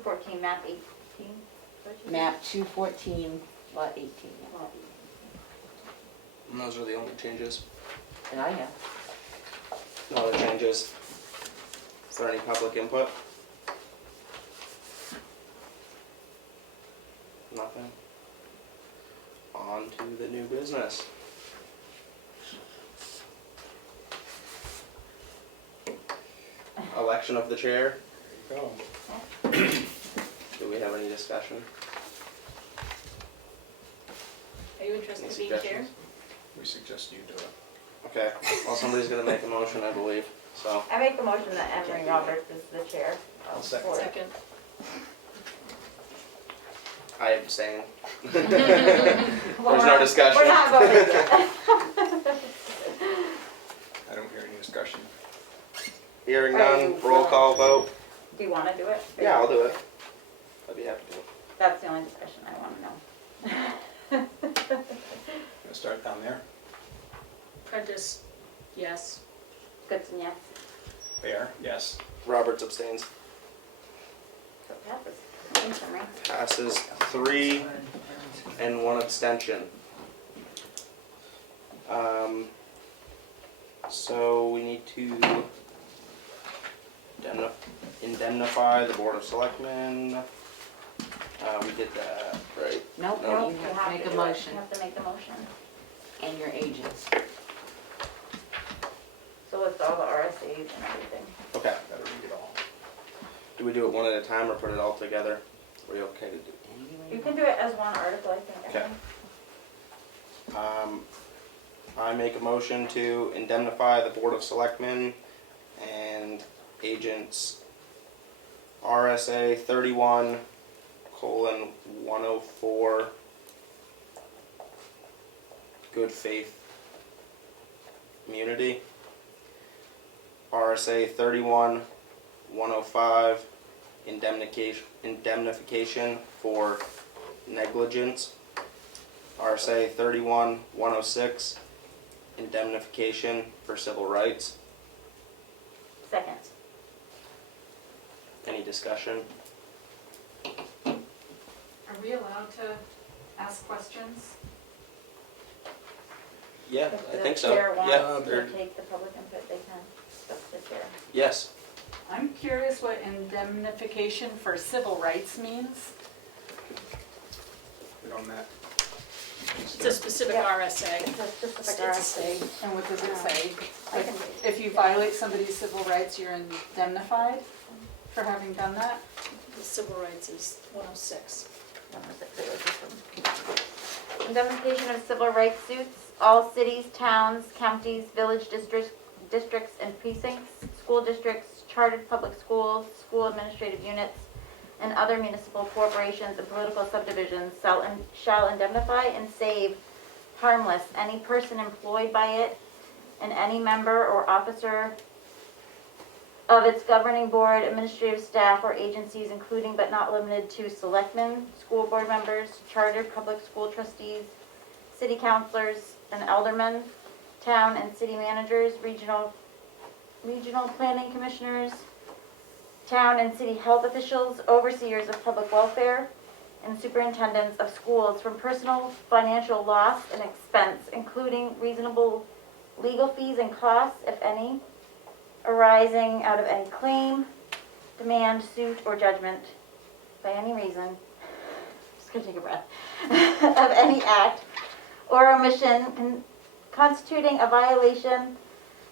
214, map 18. Map 214, lot 18. Yeah. And those are the only changes. And I have. No other changes. Is there any public input? Nothing. On to the new business. Election of the chair. There you go. Do we have any discussion? Are you interested Any in being chair? suggestions? We suggest you do it. Okay, well, somebody's gonna make a motion, I believe, so. I make a motion that Emery Roberts is the chair. I'll second. Second. I abstain. There's no discussion. We're not voting yet. I don't hear any discussion. Hearing Are none, you roll call vote. Do you want to do it? Yeah, I'll do it. I'd be happy to. That's the only discussion I want to know. Gonna start down there. Prentice, yes. Goodson, yes. Bear, yes. Roberts abstains. So it passes. Thanks, Emery. Passes 3 and 1 abstention. So we need to indemnify the Board of Selectmen. We did that, right? Nope, Nope. you have to make do a it. motion. You have to make the motion. And your agents. So list all the RSAs and everything. Okay. Gotta read it all. Do we do it one at a time or put it all together? Are we okay to do? You can do it as one article, I think. Okay. I make a motion to indemnify the Board of Selectmen and agents RSA 31:104 good faith immunity, RSA 31:105 indemnification for negligence, RSA 31:106 indemnification for civil rights. Second. Any discussion? Are we allowed to ask questions? Yeah, If I the think so. chair wants Yeah, to they're- take the public input, they can. That's the chair. yes. I'm curious what indemnification for civil rights means. Put on that. It's a specific Yeah. RSA. It's a specific It's RSA. And what does it say? I can- If you violate somebody's civil rights, you're indemnified for having done that? The civil rights is 106. Indemnification of civil rights suits, all cities, towns, counties, village districts and precincts, school districts, chartered public schools, school administrative units, and other municipal corporations and political subdivisions shall indemnify and save harmless any person employed by it and any member or officer of its governing board, administrative staff, or agencies, including but not limited to selectmen, school board members, chartered public school trustees, city councilors and aldermen, town and city managers, regional planning commissioners, town and city health officials, overseers of public welfare, and superintendents of schools from personal financial loss and expense, including reasonable legal fees and costs, if any, arising out of any claim, demand, suit, or judgment by any reason, just gonna take a breath, of any act or omission constituting a violation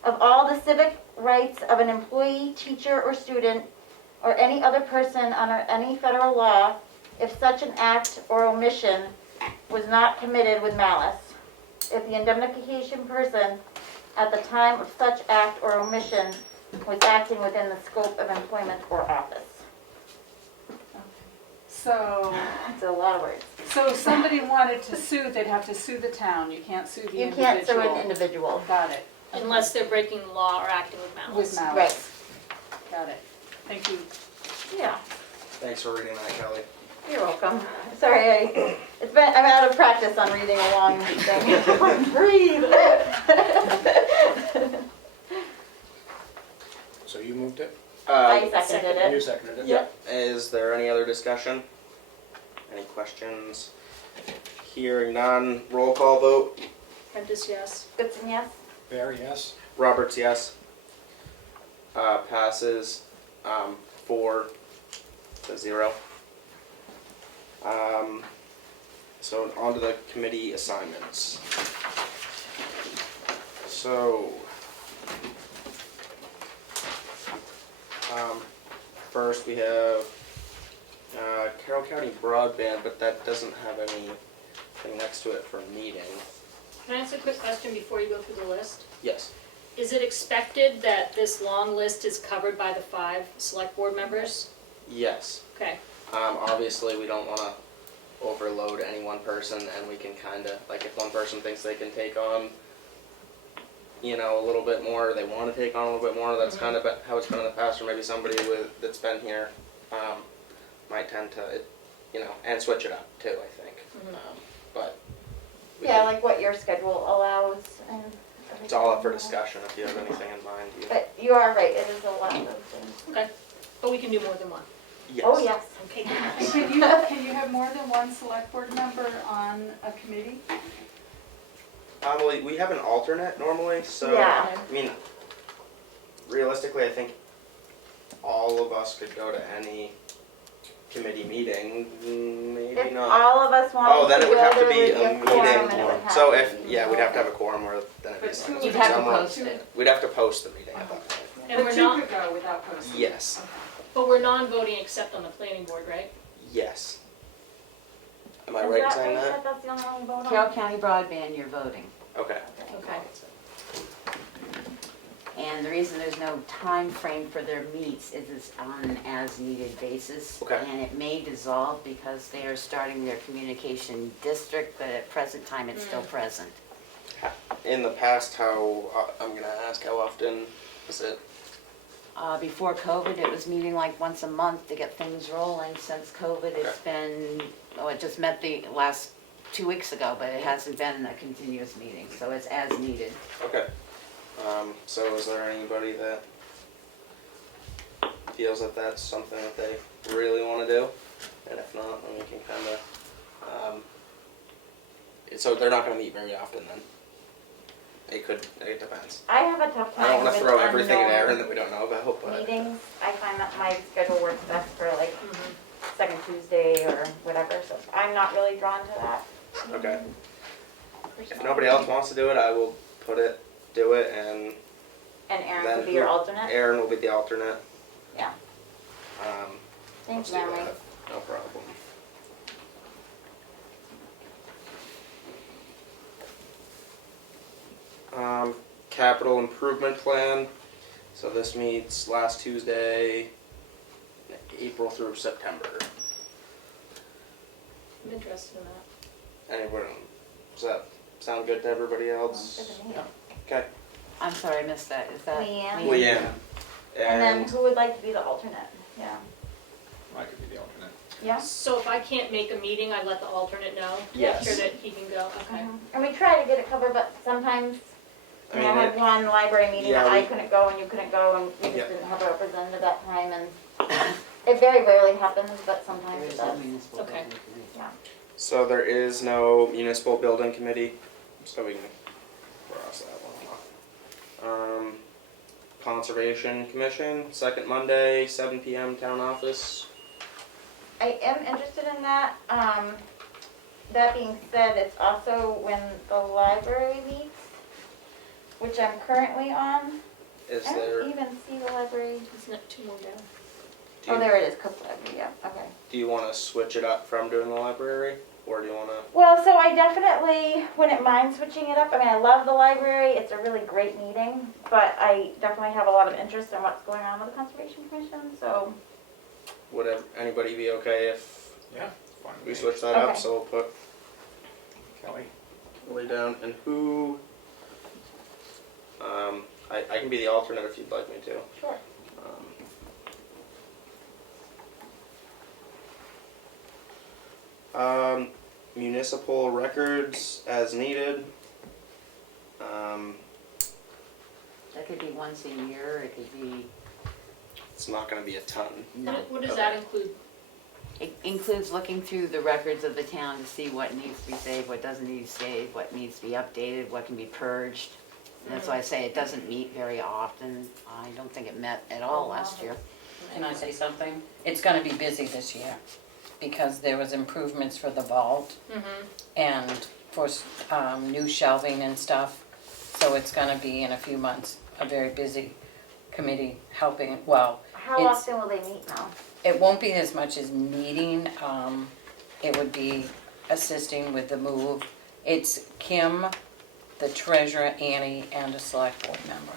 of all the civic rights of an employee, teacher, or student, or any other person under any federal law, if such an act or omission was not committed with malice. If the indemnification person at the time of such act or omission was acting within the scope of employment or office. So, That's a lot of words. so if somebody wanted to sue, they'd have to sue the town. You can't sue the You individual. can't sue an individual. Got it. Unless they're breaking the law or acting with malice. With malice. Right. Got it. Thank you. Yeah, Thanks for reading that, Kelly. you're welcome. Sorry, I'm out of practice on reading a long thing. Breathe. So you moved it? I seconded You it. seconded it? Yep. Is there any other discussion? Any questions? Hearing none, roll call vote. Prentice, yes. Goodson, yes? Bear, yes? Roberts, yes. Passes 4-0. So on to the committee assignments. So, first we have Carroll County Broadband, but that doesn't have anything next to it for meeting. Can I ask a quick question before you go through the list? Yes. Is it expected that this long list is covered by the 5 select board members? Yes. Okay, Obviously, we don't want to overload any one person, and we can kind of, like, if one person thinks they can take on, you know, a little bit more, they want to take on a little bit more, that's kind of how it's been in the past, or maybe somebody that's been here might tend to, you know, and switch it up too, I think. But we Yeah, can- like what your schedule allows and everything. it's all up for discussion if you have anything in mind. But you are right, it is a lot of those things. okay. But we can do more than one. Yes. Oh, yes. Okay. Can you have more than one select board member on a committee? Well, we have an alternate normally, so, Yeah. I mean, realistically, I think all of us could go to any committee meeting, maybe If not. all of us wanted to Oh, then it would have to there be would a quorum meeting, and it would have so to if, be- yeah, we'd have to have a quorum or then it'd be But like. two- You'd have to someone- post it. We'd have to post the meeting at that point. And But we're two not, could go without posting? Yes, Okay. but we're non-voting except on the planning board, right? yes. Am I Is right in that saying right, that? that's the only one we vote on? Carroll County Broadband, you're voting. Okay. Okay. And the reason there's no time frame for their meets is it's on an as-needed basis. Okay. And it may dissolve because they are starting their communication district, but at present time, it's still present. In the past, I'm gonna ask, how often is it? Before COVID, it was meeting like once a month to get things rolling. Since COVID, it's been, it just met the last 2 weeks ago, but it hasn't been a continuous meeting, so it's as needed. Okay. So is there anybody that feels that that's something that they really want to do? And if not, then we can kind of, so they're not going to meet very often then? It depends. I have a tough I don't time want with to throw everything in there unknown that we don't know about, but. meetings. I find that my schedule works best for like second Tuesday or whatever, so I'm not really drawn to that. Okay. If nobody else wants to do it, I will do it, and And Aaron then could be your alternate? Aaron will be the alternate. Yeah. Let's Thanks, do Mary. that. No problem. Capital improvement plan. So this meets last Tuesday, April through September. I'm interested in that. Anyone, does that sound good to everybody else? Good to me. Okay. I'm sorry, I missed that. Is that? Leanne. Leanne. And then And who would like to be the alternate? Yeah. I could be the alternate. Yeah? So if I can't make a meeting, I let the alternate know? to Yes. Make sure that he can go, okay. And we try to get it covered, but sometimes, I you know, I mean, had one library meeting yeah, that I we- couldn't go and you couldn't go and we Yeah. just didn't have a representative that time and it very rarely happens, but sometimes There it is no does. municipal Okay. building committee. so there is no municipal building committee, so we can cross that one off. Conservation Commission, second Monday, 7 PM, town office. I am interested in that. That being said, it's also when the library meets, which I'm currently on. Is I there, don't even see the library. Isn't it 2 more down? do Oh, you, there it is, Cook Library, yeah, okay. do you wanna switch it up from doing the library, or do you wanna, Well, so I definitely wouldn't mind switching it up. I mean, I love the library. It's a really great meeting, but I definitely have a lot of interest in what's going on with the Conservation Commission, so. would anybody be okay if Yeah, fine. we with me. switch that up, Okay. so we'll put Kelly? Lily down, and who, I can be the alternate if you'd like me to. Sure. Municipal records as needed. That could be once a year, it could be it's not gonna be a ton. No. What does that include? It includes looking through the records of the town to see what needs to be saved, what doesn't need to be saved, what needs to be updated, what can be purged. And that's why I say it doesn't meet very often. I don't think it met at all last year. Can I say something? It's gonna be busy this year, because there was improvements for the vault and for new shelving and stuff. So it's gonna be, in a few months, a very busy committee helping, well, How It's- often will they meet now? it won't be as much as meeting, it would be assisting with the move. It's Kim, the treasurer, Annie, and a select board member.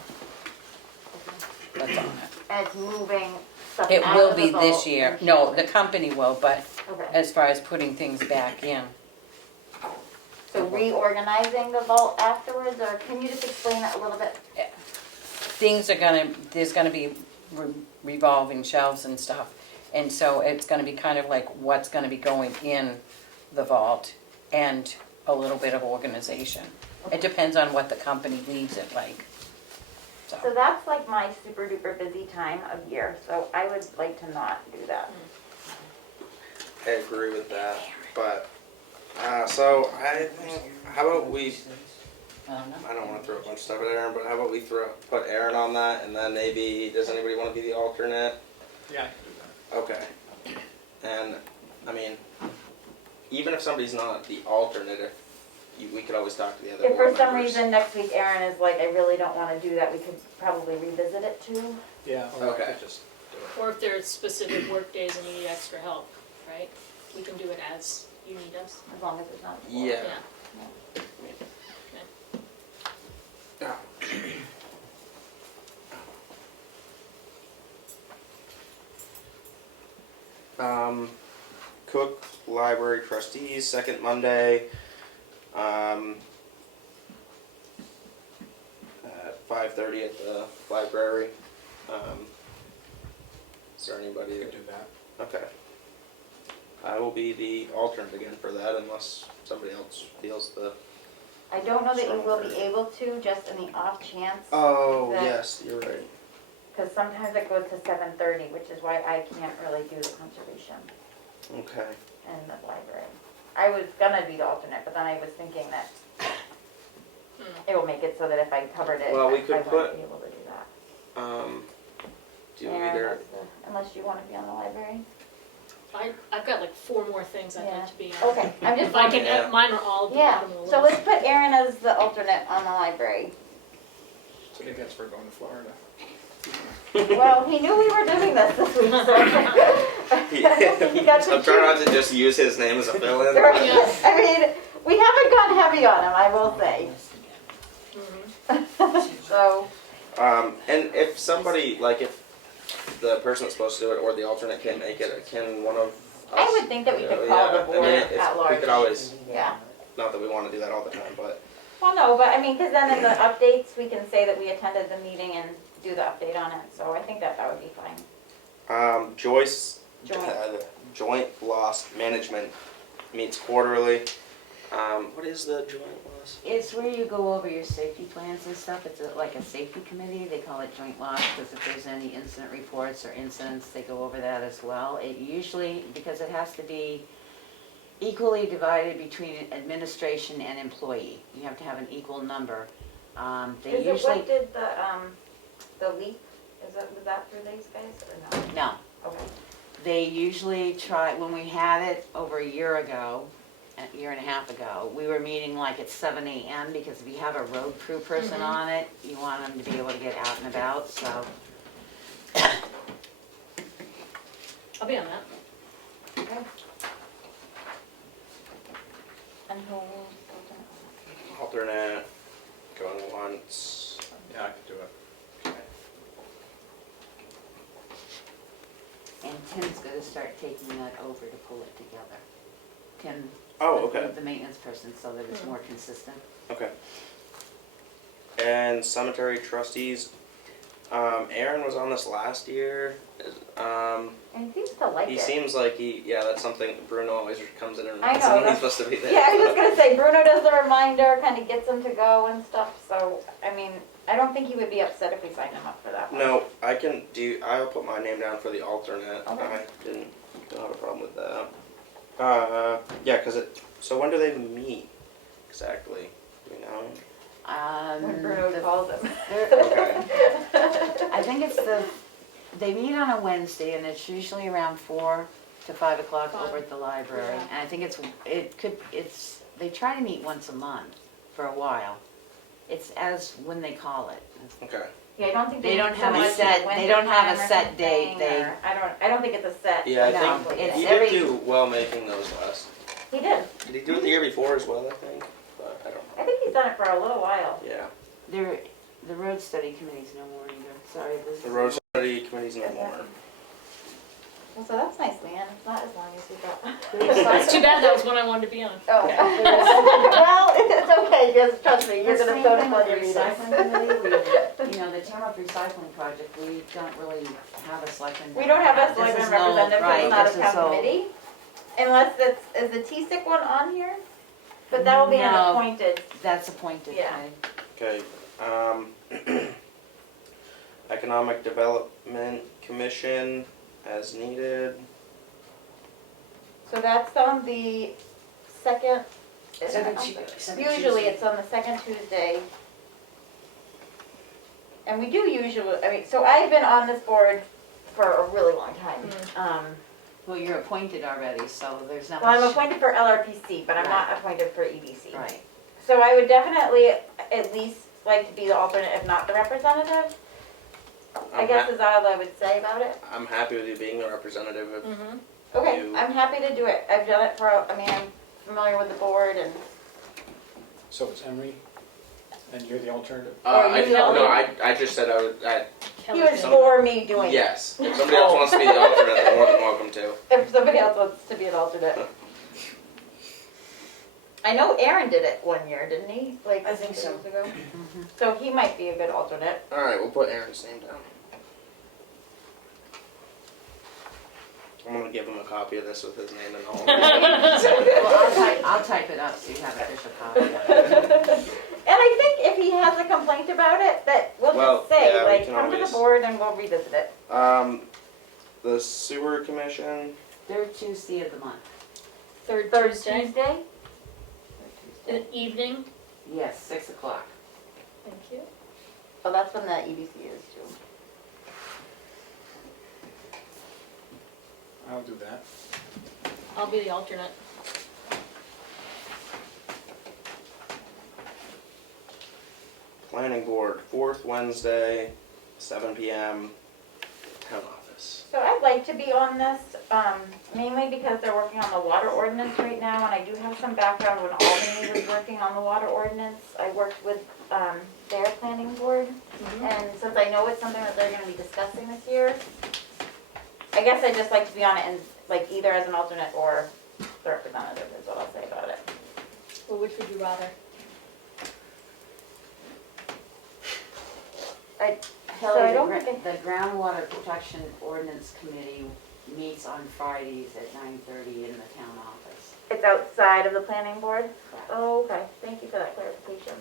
That's on it. And it's moving stuff It out will of the be this vault year. and No, shelving. the company will, but Okay, as far as putting things back in. so reorganizing the vault afterwards, or can you just explain that a little bit? Things are gonna, there's gonna be revolving shelves and stuff. And so it's gonna be kind of like what's gonna be going in the vault and a little bit of organization. It depends on what the company leaves it like. So So, that's like my super duper busy time of year, so I would like to not do that. I agree with that, but, so I think, how about we, I don't know. I don't wanna throw a bunch of stuff at Aaron, but how about we put Aaron on that, and then maybe, does anybody wanna be the alternate? Yeah, I can do that. Okay. And, I mean, even if somebody's not the alternate, we could always talk to the other If for board some members. reason next week Aaron is like, I really don't wanna do that, we could probably revisit it too. Yeah, or I Okay. could just do it. Or if there's specific work days and you need extra help, right? We can do it as you need us. As long as it's not. before. Yeah. Yeah. Cook Library Trustees, second Monday, at 5:30 at the library. Is there anybody You that, could do that. okay. I will be the alternate again for that unless somebody else feels the. I don't know that you will be able to, just in the off chance, Oh, That- yes, you're right. because sometimes it goes to 7:30, which is why I can't really do the conservation Okay. in the library. I was gonna be the alternate, but then I was thinking that it will make it so that if I covered it, Well, we I could wouldn't put- be able to do that. Do Aaron either, has the- Unless you wanna be on the library. I've got like 4 more things I'd Yeah. like to be on. Okay, I'm just If I can, Yeah. mine are all at the Yeah, bottom of the list. so let's put Aaron as the alternate on the library. That's what he gets for going to Florida. Well, he knew we were doing this week, so I don't think he got to I'm trying not choose. to just use his name as a fill-in. Yeah. I mean, we haven't gone heavy on him, I will say. Mhm. So, And if somebody, like if the person that's supposed to do it or the alternate can't make it, can one of us? I would think that we could Yeah, call the I mean, board it's- at We large. could always, Yeah, not that we wanna do that all the time, but, well, no, but I mean, cause then in the updates, we can say that we attended the meeting and do the update on it, so I think that would be fine. Joint loss management meets quarterly. What is the joint loss? It's where you go over your safety plans and stuff. It's like a safety committee. They call it joint loss because if there's any incident reports or incidents, they go over that as well. It usually, because it has to be equally divided between administration and employee. You have to have an equal number. They Is it usually, what did the leap, was that through these guys or no? no, Okay. they usually try, when we had it over a year ago, a year and a half ago, we were meeting like at 7 a.m. because if you have a road crew person Mhm. on it, you want them to be able to get out and about, so. I'll be on that. Okay. And who? Alternate, going once. Yeah, I could do it. And Tim's gonna start taking that over to pull it together. Tim. Oh, okay. The maintenance person, so that it's more consistent. Okay. And cemetery trustees, Aaron was on this last year. And he seems to like He it. seems like that's something Bruno always comes in and I reminds know, him when he's that's- supposed to be there. Yeah, I was just gonna say, Bruno does the reminder, kind of gets him to go and stuff, so, I mean, I don't think he would be upset if we signed him up for that one. No, I'll put my name down for the alternate. Okay. I don't have a problem with that. Yeah, so when do they meet exactly? Do you know? When Bruno calls him. Okay. I think they meet on a Wednesday and it's usually around 4 to 5 o'clock over at the library. Yeah. And I think they try to meet once a month for a while. It's as when they call it. Okay. Yeah, I don't think They meet don't so have a much set- Wednesday they don't have a time or set date, something, or I don't think it's a set. Yeah, I No, think it's he every- did do well making those last. He did. Did he do it the year before as well? I think, but I don't I know. think he's done it for a little while. Yeah, The road study committee's no more either. Sorry, this the is. road study committee's no more. Well, so that's nice, Leanne. It's not as long as you thought. It's too bad that was one I wanted to be on. Oh. Okay. Well, it's okay, just trust me, you're The gonna same go to thing with plenty of the meetings. recycling committee, the Tamworth recycling project, we don't really have a selectman. We don't have a This selectman is no- representative, because right, it's not a this is town all- committee. Unless is the T-SIC one on here? But that will be an No. appointed. That's appointed, Yeah. okay. Okay, Economic Development Commission as needed. So that's on the second. Second Usually it's on the second Tuesday. And we do usually, so I've been on this board for a really long time. Well, you're appointed already, so there's not Well, I'm much. appointed for LRPC, but I'm not Right. appointed for EDC. Right. So I would definitely at least like to be the alternate, if not the representative. I guess is all I would say about it. I'm happy with you being the representative. Mm-hmm. Okay, You- I'm happy to do it. I've done it I'm familiar with the board and, So it's Emery, and you're the alternative? I just said I would, he was for me doing it. yes, if somebody else wants to be the alternate, they're more than welcome to. If somebody else wants to be an alternate. I know Aaron did it one year, didn't he? Like I think so. years ago. Mhm. So he might be a good alternate. Alright, we'll put Aaron's name down. I'm gonna give him a copy of this with his name and all. Well, I'll type it up so you have an official copy of it. And I think if he has a complaint about it, that we'll Well, just say, yeah, we like, can come to always- the board and we'll revisit it. The sewer commission, Third Tuesday of the month. Third Third Tuesday, Tuesday? in the evening. Yes, 6 o'clock. Thank you. Oh, that's when the EDC is too. I'll do that. I'll be the alternate. planning board, 4th Wednesday, 7 PM, town office. So I'd like to be on this, mainly because they're working on the water ordinance right now, and I do have some background when Albany was working on the water ordinance. I worked with, their planning board, and since I know it's something that they're gonna be discussing this year, I guess I'd just like to be on it and, like, either as an alternate or the representative is what I'll say about it. Well, which would you rather? So I don't Kelly, think the Groundwater Protection Ordinance Committee meets on Fridays at 9:30 in the town office. It's outside of the planning board? Oh, okay, thank you for that clarification.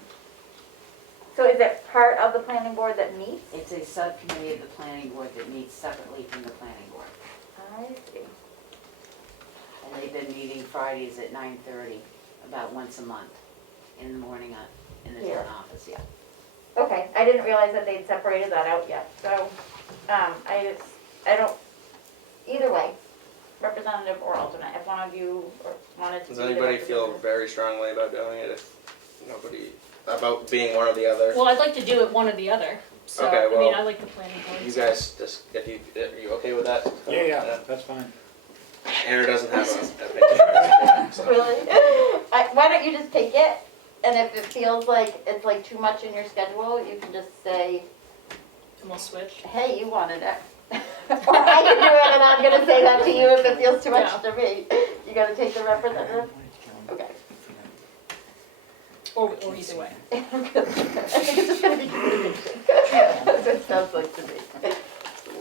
So is it part of the planning board that meets? It's a subcommittee of the planning board that meets separately from the planning board. I see. And they've been meeting Fridays at 9:30, about once a month, in the morning in the town office, yeah. Okay, I didn't realize that they'd separated that out yet, so, I don't, either way, representative or alternate, if one of you wanted to be Does the anybody feel representative. very strongly about doing it if nobody, about being one or the other? Well, I'd like to do it one or the other. So, Okay, I mean, well, I like the planning board. You guys, just, are you okay with that? Yeah, that's fine. Aaron doesn't have a opinion. So. Really? Why don't you just take it, and if it feels like it's like too much in your schedule, you can just say, And we'll switch. hey, you wanted it. Or I can do it, and I'm gonna say that to you if it feels too much to me. You gotta take the representative? Okay. Or either way. I think it's just gonna be interesting. That's what it sounds like to me.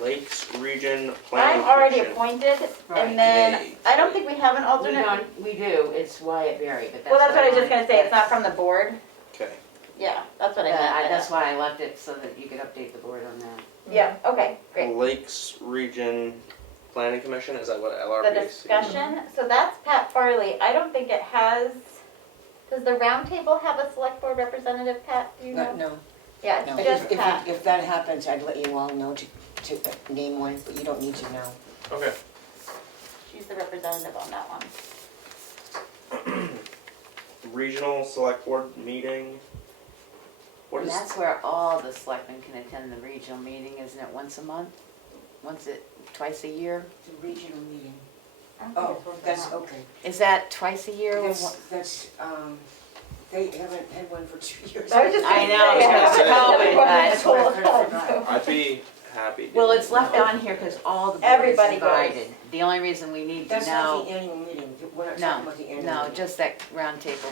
Lakes Region Planning I'm already Commission. appointed, Right. and then, Okay. I don't think we have an We alternate. don't, we do, it's Wyatt Berry, but that's. Well, that's what I was why just gonna say, it's not from the board. Okay. Yeah, that's what I But meant. by that's that. why I left it so that you could update the board on that. Yeah, okay, great. Lakes Region Planning Commission, is that what The LRPC? discussion, so that's Pat Farley. I don't think it has, does the roundtable have a select board representative, Pat, do you know? No, Yeah, no. it's just If Pat. if that happens, I'd let you all know to name one, but you don't need to now. Okay. She's the representative on that one. Regional Select Board meeting. What And is, that's where all the selectmen can attend the regional meeting, isn't it, once a month? Twice a year? The regional meeting. I don't think Oh, it's worth that's, it. okay. Is that twice a year? or That's, they haven't had one for 2 years. I was just I gonna know, say, I because of haven't COVID, done one but- this whole That's why I time, could've so. I'd be happy. Well, doing it's left that. on here because all the board is Everybody goes. invited. The only reason we need to That's not the know, annual meeting, we're not no, talking about the annual meeting. no, just that round table.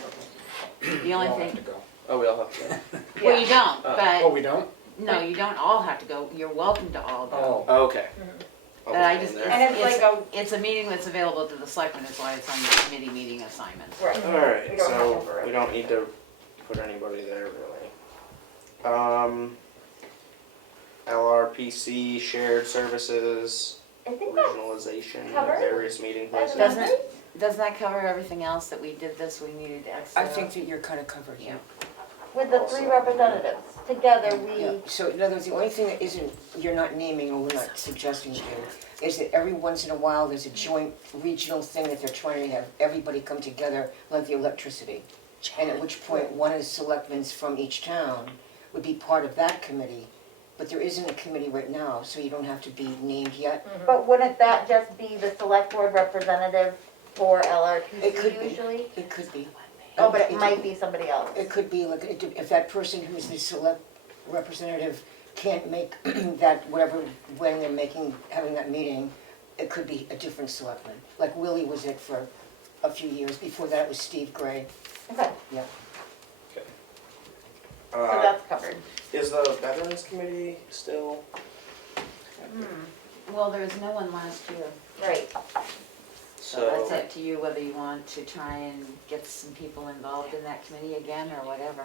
The We only all have thing, to go. Oh, we all have to go. well, you don't, Oh. Oh, but, we don't? no, you don't all have to go. You're welcome to all go. Oh, Okay. I'll But I put it just, in there. And it's like a, it's a meeting that's available to the selectmen, is why it's on the committee meeting assignments. right. Alright, We don't have so to for it. we don't need to put anybody there really. LRPC, shared services, I think that's, regionalization, covered. various meeting that's places. Doesn't nothing. Doesn't that cover everything else that we did this, we needed extra? I think that you're kind of covered, yeah. With the three representatives, together Yeah, we, so in other words, the only thing that isn't, you're not naming or we're not suggesting to do, is that every once in a while, there's a joint regional thing that they're trying to have everybody come together, like the electricity. And at which point, one of the selectmen from each town would be part of that committee, but there isn't a committee right now, so you don't have to be named yet. but wouldn't that just be the select board representative for It could LRPC be. usually? It could be. Oh, but it might be somebody else. It could be, like, if that person who's the select representative can't make that, whatever, when they're having that meeting, it could be a different selectman. Like Willie was it for a few years, before that it was Steve Gray. Okay, Yeah. so that's covered. Is the Veterans Committee still? Well, there was no one last year, Right. so that's up to you whether you want to try and get some people involved in that committee again or whatever.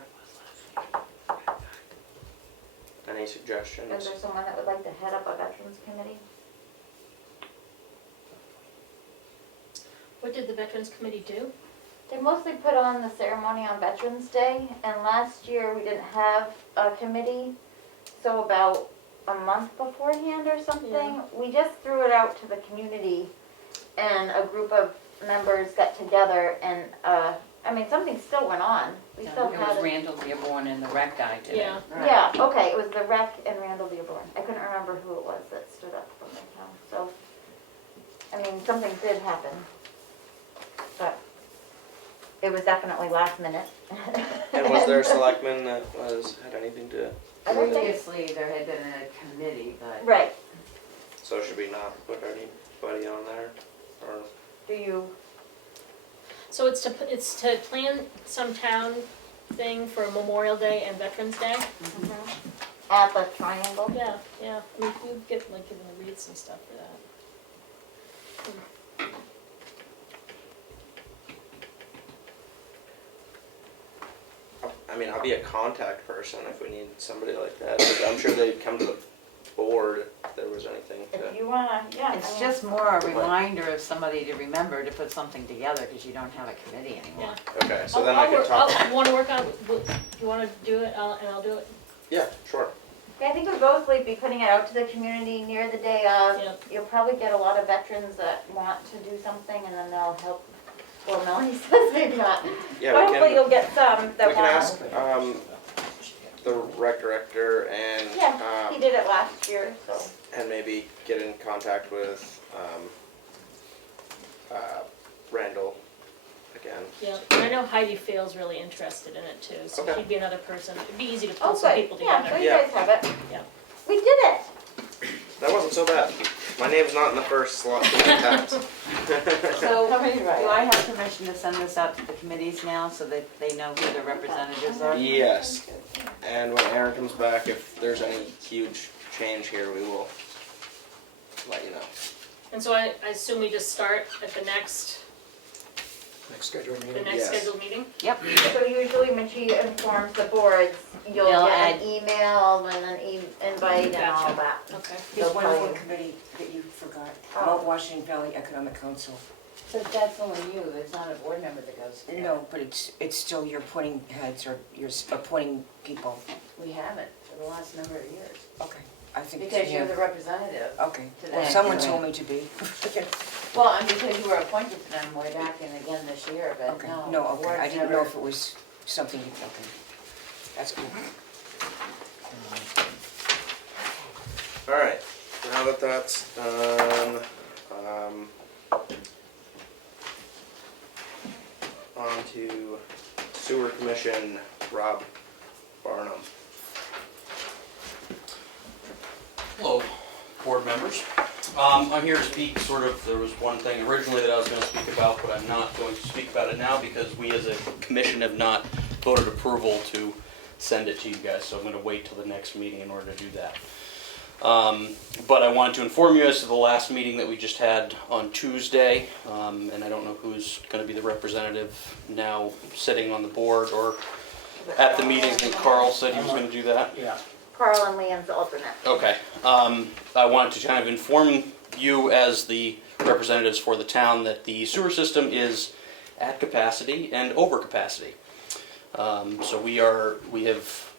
Any Is suggestions? there someone that would like to head up a veterans committee? What did the Veterans Committee do? They mostly put on the ceremony on Veterans Day, and last year we didn't have a committee, so about a month beforehand or something, Yeah. we just threw it out to the community, and a group of members got together, and, something still went on. We still It had was it. Randall Dearborn and the rec guy did it. Yeah. Yeah, okay, it was the rec and Randall Dearborn. I couldn't remember who it was that stood up from their town, so, something did happen. But it was definitely last minute. And was there a selectman that had anything to, I don't think, Previously, there had been a committee, but right, so should we not put anybody on there? Or, do you, So it's to plan some town thing for Memorial Day and Veterans Day? at the triangle? Yeah, yeah, we get, like, given the wreaths and stuff for that. I'll be a contact person if we need somebody like that. But I'm sure they'd come to the board if there was anything If to. you wanna, yeah. it's just more a reminder of somebody to remember to put something together because you don't have a committee anymore. Okay, so then I could talk. You wanna work on, you wanna do it, and I'll do it? Yeah, sure. Yeah, I think we'll mostly be putting it out to the community near the day of. Yeah. You'll probably get a lot of veterans that want to do something, and then they'll help. Well, Melanie says maybe not. Yeah, But we hopefully can, you'll get some we that can want. ask, the rec director and, Yeah, he did it last year, so. and maybe get in contact with, Randall again. Yeah, and I know Heidi feels really interested in it too, so Okay. she'd be another person, it'd be easy to Oh, pull some good, people yeah, together. so you Yeah. guys have it. Yeah. We did it. That wasn't so bad. My name's not in the first slot to be tapped. So Do I have permission to send this out to the committees now so that they know who their representatives are? Yes. And when Aaron comes back, if there's any huge change here, we will let you know. And so I assume we just start at the next scheduled meeting? Yes. scheduled meeting? Yep. So usually when she informs the boards, you'll They'll get add- an email and an invite and all Gotcha. that. Okay. There's one They'll more tell you. committee that you forgot, Oh. Mount Washington Valley Economic Council. So that's only you, there's not a board member that goes. No, but it's still you're appointing heads or you're appointing people. We haven't for the last number of years. Okay, I think. Because you're yeah. the representative. Okay, to well, that. someone Right. told me to be. Well, and because you were appointed to them way back and again this year, but Okay, no. no, okay, I board's didn't know never- if it was something, okay. That's good. Alright, now that that's done, on to Sewer Commission, Rob Barnum. Hello, board members. I'm here to speak there was one thing originally that I was going to speak about, but I'm not going to speak about it now because we as a commission have not voted approval to send it to you guys, so I'm going to wait till the next meeting in order to do that. But I wanted to inform you as to the last meeting that we just had on Tuesday, and I don't know who's going to be the representative now sitting on the board or at the meeting. I think Carl said he was going to do that. Yeah. Carl and Leon's alternate. Okay. I wanted to kind of inform you as the representatives for the town that the sewer system is at capacity and over capacity. So we have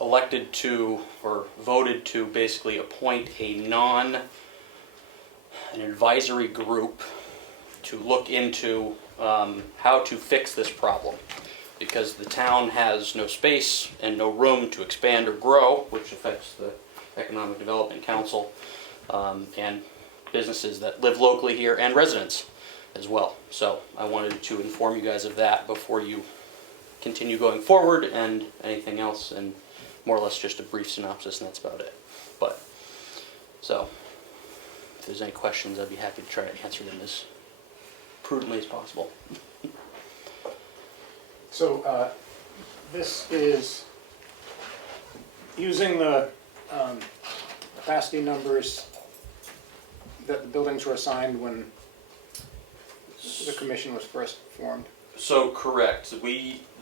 elected to, or voted to basically appoint an advisory group to look into how to fix this problem. Because the town has no space and no room to expand or grow, which affects the Economic Development Council, and businesses that live locally here and residents as well. So I wanted to inform you guys of that before you continue going forward and anything else, and more or less just a brief synopsis, and that's about it. But, so, if there's any questions, I'd be happy to try to answer them as prudently as possible. So, this is using the capacity numbers that the buildings were assigned when the commission was first formed. So correct. The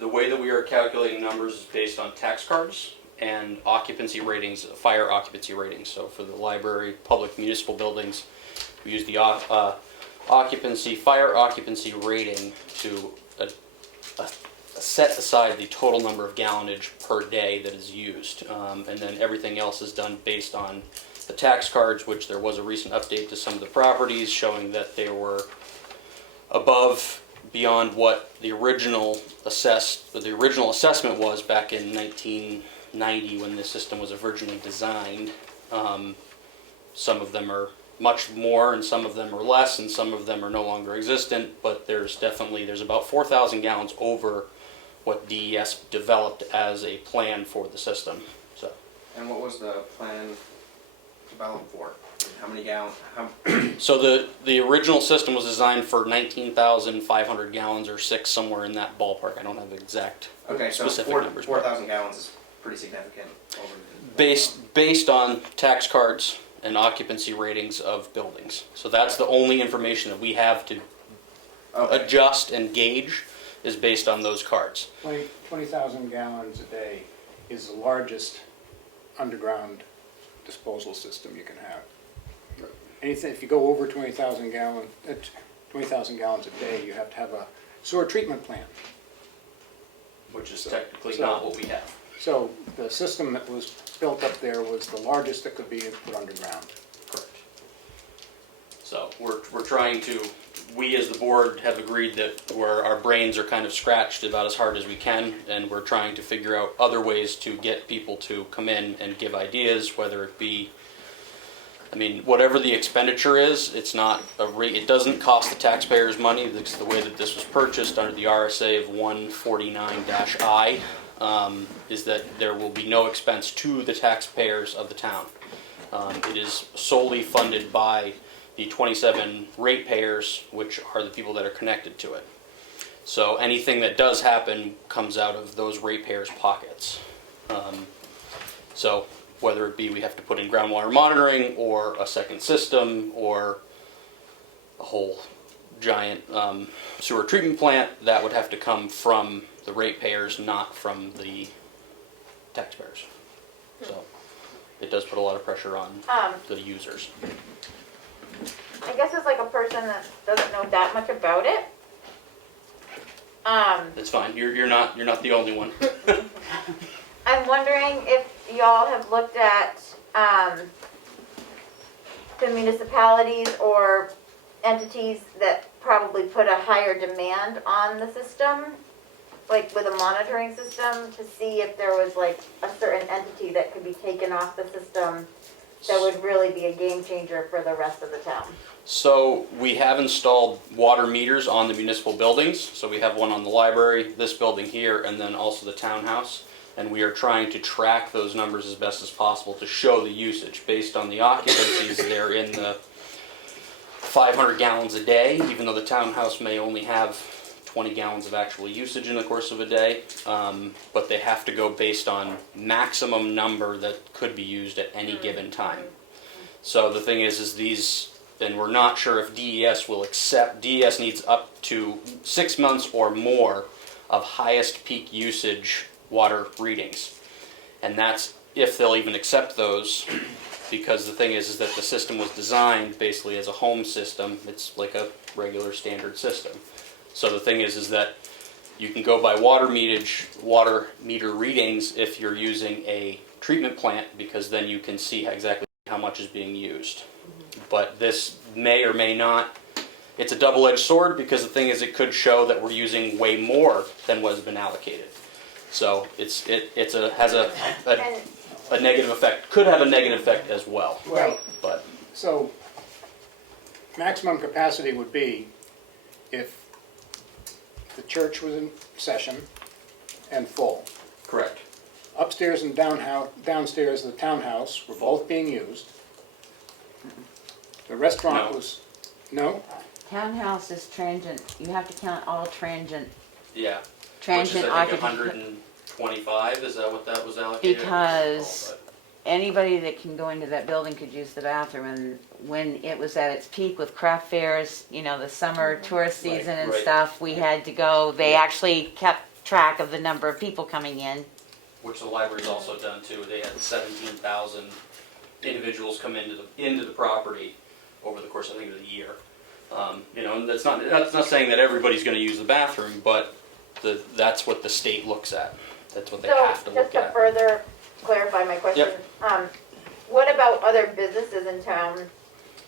way that we are calculating numbers is based on tax cards and occupancy ratings, fire occupancy ratings. So for the library, public municipal buildings, we use the fire occupancy rating to set aside the total number of gallonage per day that is used. And then everything else is done based on the tax cards, which there was a recent update to some of the properties showing that they were beyond what the original assessment was back in 1990 when the system was originally designed. Some of them are much more and some of them are less and some of them are no longer existent, but there's about 4,000 gallons over what DES developed as a plan for the system. So. And what was the plan developed for? How many gallons? So the original system was designed for 19,500 gallons or 6, somewhere in that ballpark. I don't have exact Okay, so specific numbers. 4,000 gallons is pretty significant. Over Based on tax cards and occupancy ratings of buildings. So that's the only information that we have to adjust and gauge is based on those cards. 20,000 gallons a day is the largest underground disposal system you can have. Anything, if you go over 20,000 gallons a day, you have to have a sewer treatment plant. Which is technically not what we have. So the system that was built up there was the largest that could be put underground. Correct. So we're trying to, we as the board have agreed that our brains are kind of scratched about as hard as we can, and we're trying to figure out other ways to get people to come in and give ideas, whether it be, whatever the expenditure is, it doesn't cost the taxpayers money. It's the way that this was purchased under the RSA of 149-I, is that there will be no expense to the taxpayers of the town. It is solely funded by the 27 ratepayers, which are the people that are connected to it. So anything that does happen comes out of those ratepayers' pockets. So whether it be we have to put in groundwater monitoring or a second system or a whole giant sewer treatment plant, that would have to come from the ratepayers, not from the taxpayers. So it does put a lot of pressure on the users. I guess as like a person that doesn't know that much about it, It's fine. You're not the only one. I'm wondering if y'all have looked at the municipalities or entities that probably put a higher demand on the system, like with a monitoring system, to see if there was like a certain entity that could be taken off the system that would really be a game changer for the rest of the town. So we have installed water meters on the municipal buildings. So we have one on the library, this building here, and then also the townhouse. And we are trying to track those numbers as best as possible to show the usage. Based on the occupancies, they're in the 500 gallons a day, even though the townhouse may only have 20 gallons of actual usage in the course of a day. But they have to go based on maximum number that could be used at any given time. So the thing is these, and we're not sure if DES will accept, DES needs up to 6 months or more of highest peak usage water readings. And that's if they'll even accept those, because the thing is that the system was designed basically as a home system. It's like a regular standard system. So the thing is that you can go by water meter readings if you're using a treatment plant, because then you can see exactly how much is being used. But this may or may not, it's a double-edged sword, because the thing is it could show that we're using way more than what has been allocated. So has a negative effect, could have a negative effect as well. Well, But so maximum capacity would be if the church was in session and full. correct. Upstairs and downstairs, the townhouse were both being used. The restaurant No. was, no? Townhouse is transient, you have to count all transient Yeah. Transient Which is, I think, occupancy. 125, is that what that was allocated? Because anybody that can go into that building could use the bathroom, and when it was at its peak with craft fairs, you know, the summer tourist Right, season and right. stuff, we had to go, they Yeah. actually kept track of the number of people coming in. Which the library's also done too. They had 17,000 individuals come into the property over the course, I think, of the year. You know, and that's not saying that everybody's going to use the bathroom, but that's what the state looks at. That's what they have to So, look just to at. further clarify my question, what about other businesses in town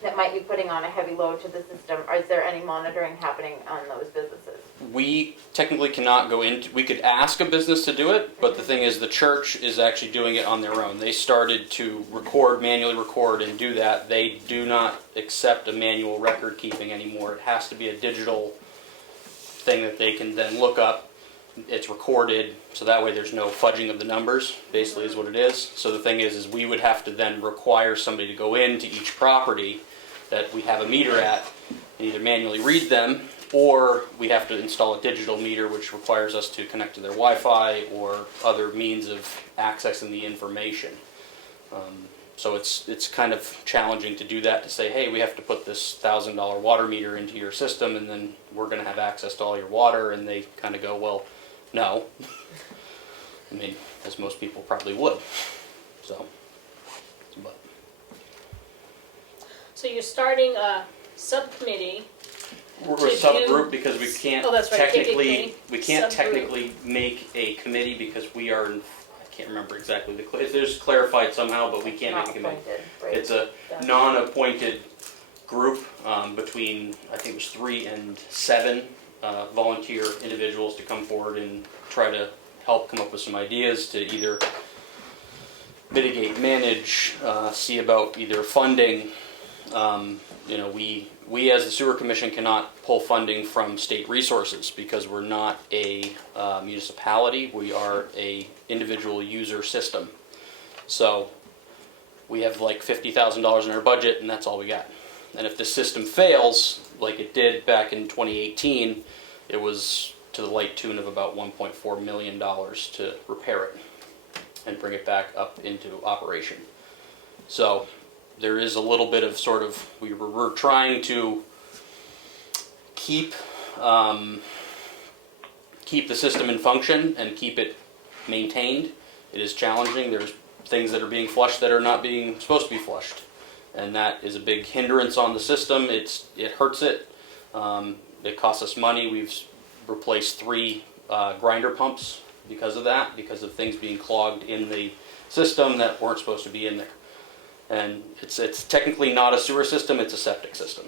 that might be putting on a heavy load to the system? Is there any monitoring happening on those businesses? We technically cannot go into, we could ask a business to do it, but the thing is the church is actually doing it on their own. They started to manually record and do that. They do not accept a manual record keeping anymore. It has to be a digital thing that they can then look up. It's recorded, so that way there's no fudging of the numbers, basically is what it is. So the thing is we would have to then require somebody to go into each property that we have a meter at and either manually read them, or we have to install a digital meter, which requires us to connect to their Wi-Fi or other means of accessing the information. So it's kind of challenging to do that, to say, hey, we have to put this $1,000 water meter into your system, and then we're going to have access to all your water. And they kind of go, well, no. I mean, as most people probably would. So, but. So you're starting a subcommittee. We're To a do- subgroup because we can't Oh, that's right, technically, subgroup. technically make a committee because we are, I can't remember exactly, it's just clarified somehow, but we can't Not make a committee. appointed, right? It's a non-appointed group between, I think it was 3 and 7 volunteer individuals to come forward and try to help come up with some ideas to either mitigate, manage, see about either funding. You know, we as the sewer commission cannot pull funding from state resources because we're not a municipality. We are a individual user system. So we have like $50,000 in our budget, and that's all we got. And if the system fails, like it did back in 2018, it was to the light tune of about $1.4 million to repair it and bring it back up into operation. So there is a little bit of sort of, we're trying to keep the system in function and keep it maintained. It is challenging. There's things that are being flushed that are not being supposed to be flushed, and that is a big hindrance on the system. It hurts it. It costs us money. We've replaced 3 grinder pumps because of that, because of things being clogged in the system that weren't supposed to be in there. And it's technically not a sewer system; it's a septic system,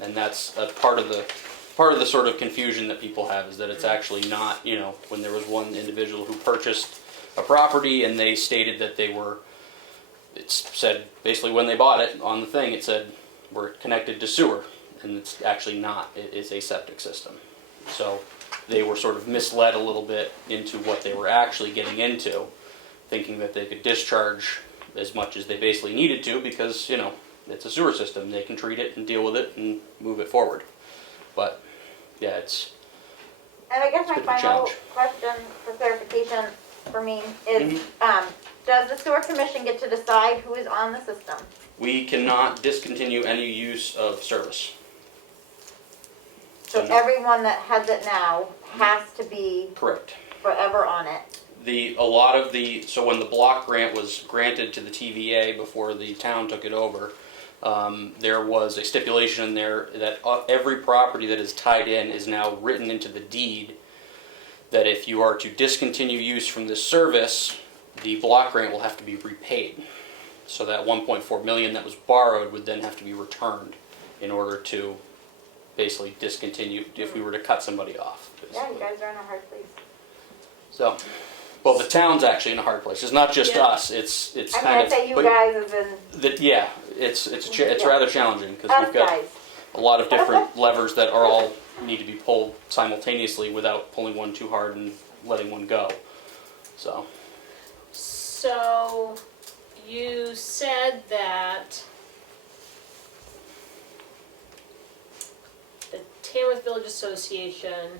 and that's a part of the sort of confusion that people have, is that it's actually not. You know, when there was one individual who purchased a property and they stated that they were, it said basically when they bought it on the thing, it said we're connected to sewer, and it's actually not. It is a septic system. So they were sort of misled a little bit into what they were actually getting into, thinking that they could discharge as much as they basically needed to, because, you know, it's a sewer system. They can treat it and deal with it and move it forward. But yeah, it's And I guess my It's a bit of a final challenge. question for clarification for me is, does the sewer commission get to decide who is on the system? we cannot discontinue any use of service. So no. everyone that has it now has to be Correct. forever on it? So when the block grant was granted to the TVA before the town took it over, there was a stipulation in there that every property that is tied in is now written into the deed, that if you are to discontinue use from this service, the block grant will have to be repaid. So that 1.4 million that was borrowed would then have to be returned in order to basically discontinue, if we were to cut somebody off. Yeah, you guys are in a hard place. So, well, the town's actually in a hard place. It's not just Yeah. us. It's I mean, kind I of. say you but guys as in yeah, it's Yeah. rather challenging because us we've got guys. a lot of different levers that are all need to be pulled simultaneously without pulling one too hard and letting one go. So So, you said that the Tamworth Village Association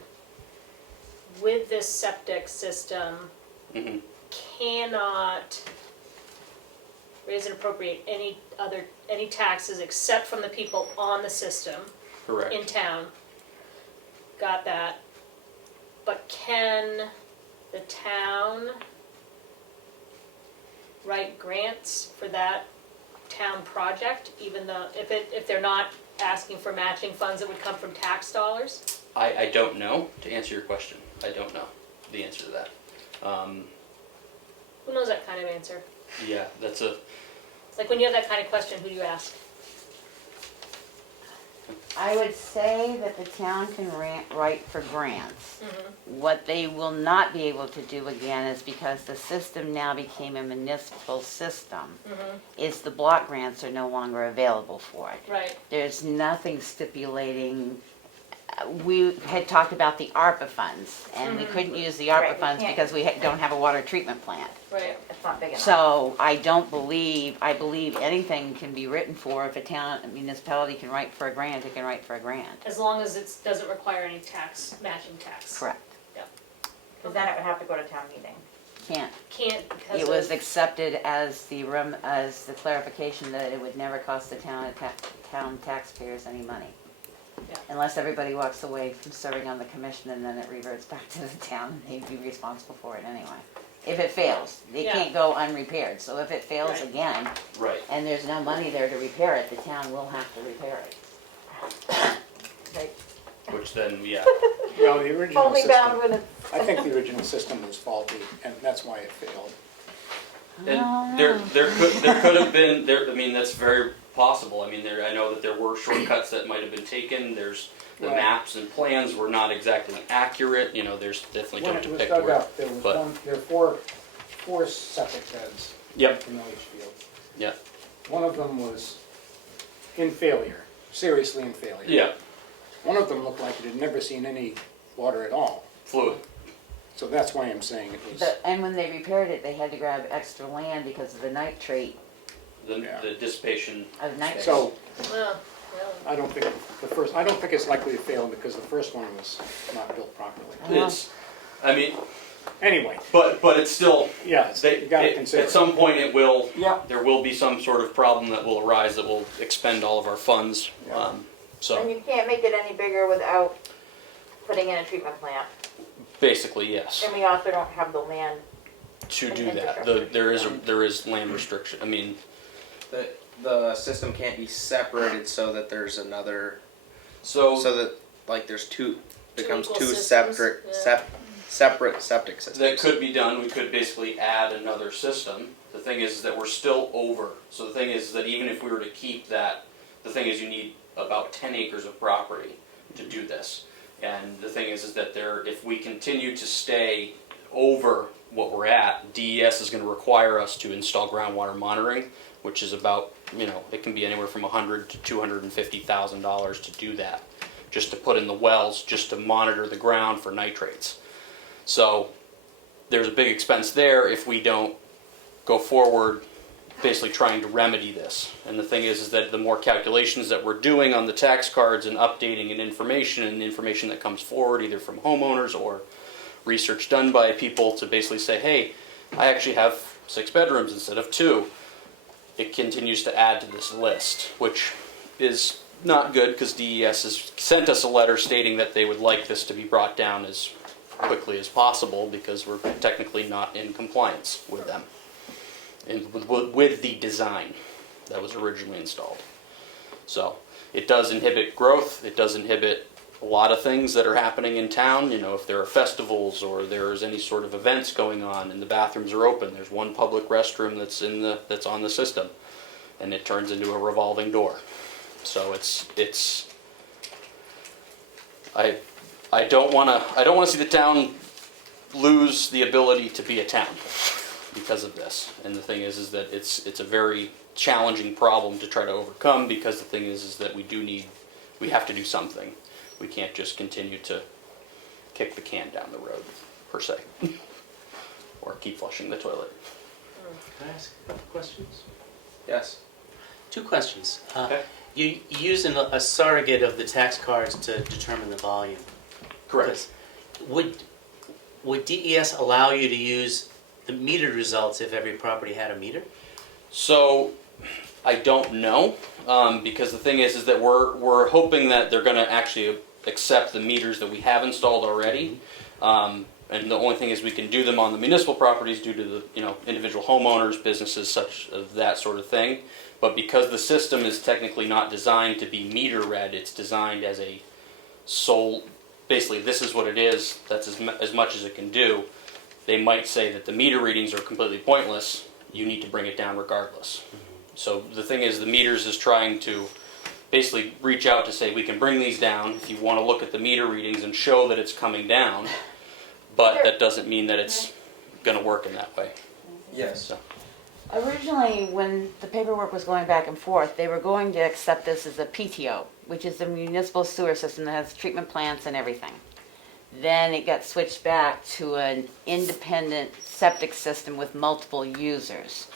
with this septic system mhm, cannot raise and appropriate any taxes except from the people on the system correct. in town. Got that. But can the town write grants for that town project, even though, if they're not asking for matching funds that would come from tax dollars? I don't know, to answer your question. I don't know the answer to that. Who knows that kind of answer? Yeah, that's a. It's like when you have that kind of question, who do you ask? I would say that the town can write for grants. Mm-hmm. What they will not be able to do again is, because the system now became a municipal system, Mm-hmm. is the block grants are no longer available for it. Right, There's nothing stipulating, we had talked about the ARPA funds, and we Mhm. couldn't use the Right, ARPA we funds can't. because we don't have a water treatment plant. right. It's not big enough. So I believe anything can be written for. If a municipality can write for a grant, it can write for a grant. As long as it doesn't require any matching tax. Correct. Because then it would have to go to town meeting. Can't because It was of, accepted as the clarification that it would never cost the town taxpayers any money. Yeah. Unless everybody walks away from serving on the commission, and then it reverts back to the town, and they'd be responsible for it anyway. If it fails, it Yeah. can't go unrepaired, so if it fails Right. again, Right. and there's no money there to repair it, the town will have to repair it. Right. Which then, yeah. Well, the original Only bound system, when it's. I think the original system was faulty, and that's why it failed. And there could have been I mean, that's very possible. I mean, I know that there were shortcuts that might have been taken. There's the Right. maps and plans were not exactly accurate. You know, there's definitely When don't it was depict dug where. up, there was but- there were four septic beds Yep. in Village Field. Yeah. One of them was in failure, seriously in failure. Yeah. One of them looked like it had never seen any water at all. Fluid. So that's why I'm saying it was, And when they repaired it, they had to grab extra land because of the nitrate, The, Yeah. the dissipation. of nitrate. so well, Really? I don't think it's likely to fail because the first one was not built properly. It's, I mean, Anyway, but it's still, yeah, you gotta consider. at some point it will, Yeah. there will be some sort of problem that will arise that will expend all of our funds. Yeah. And So you can't make it any bigger without putting in a treatment plant. basically, yes, And we also don't have the land. to And do that, infrastructure. there is land restriction, I mean, The system can't be separated so that there's another, so. so that, like, there's becomes equal two systems, separate, yeah. separate septic systems. That could be done, we could basically add another system. The thing is that we're still over, so the thing is that even if we were to keep that, the thing is you need about 10 acres of property to do this. And the thing is that if we continue to stay over what we're at, DES is gonna require us to install groundwater monitoring, which is about, it can be anywhere from $100,000 to $250,000 to do that. Just to put in the wells, just to monitor the ground for nitrates. So there's a big expense there if we don't go forward basically trying to remedy this. And the thing is that the more calculations that we're doing on the tax cards and updating and information that comes forward either from homeowners or research done by people to basically say, hey, I actually have 6 bedrooms instead of 2. It continues to add to this list, which is not good because DES has sent us a letter stating that they would like this to be brought down as quickly as possible because we're technically not in compliance with them and with the design that was originally installed. So it does inhibit growth, it does inhibit a lot of things that are happening in town. If there are festivals or there's any sort of events going on and the bathrooms are open, there's one public restroom that's on the system and it turns into a revolving door. So I don't want to see the town lose the ability to be a town because of this. And the thing is that it's a very challenging problem to try to overcome because the thing is that we have to do something. We can't just continue to kick the can down the road, per se, or keep flushing the toilet. Can I ask a couple questions? Yes. 2 questions. Okay. You use a surrogate of the tax cards to determine the volume. Correct. Would DES allow you to use the meter results if every property had a meter? So I don't know, because the thing is that we're hoping that they're going to actually accept the meters that we have installed already. And the only thing is we can do them on the municipal properties due to the individual homeowners, businesses, such of that sort of thing. But because the system is technically not designed to be meter read, it's designed as a sole. Basically, this is what it is. That's as much as it can do. They might say that the meter readings are completely pointless. You need to bring it down regardless. So the thing is, the meters is trying to basically reach out to say we can bring these down if you want to look at the meter readings and show that it's coming down. But that doesn't mean that it's going to work in that way. Yes. So. Originally, when the paperwork was going back and forth, they were going to accept this as a PTO, which is the municipal sewer system that has treatment plants and everything. Then it got switched back to an independent septic system with multiple users.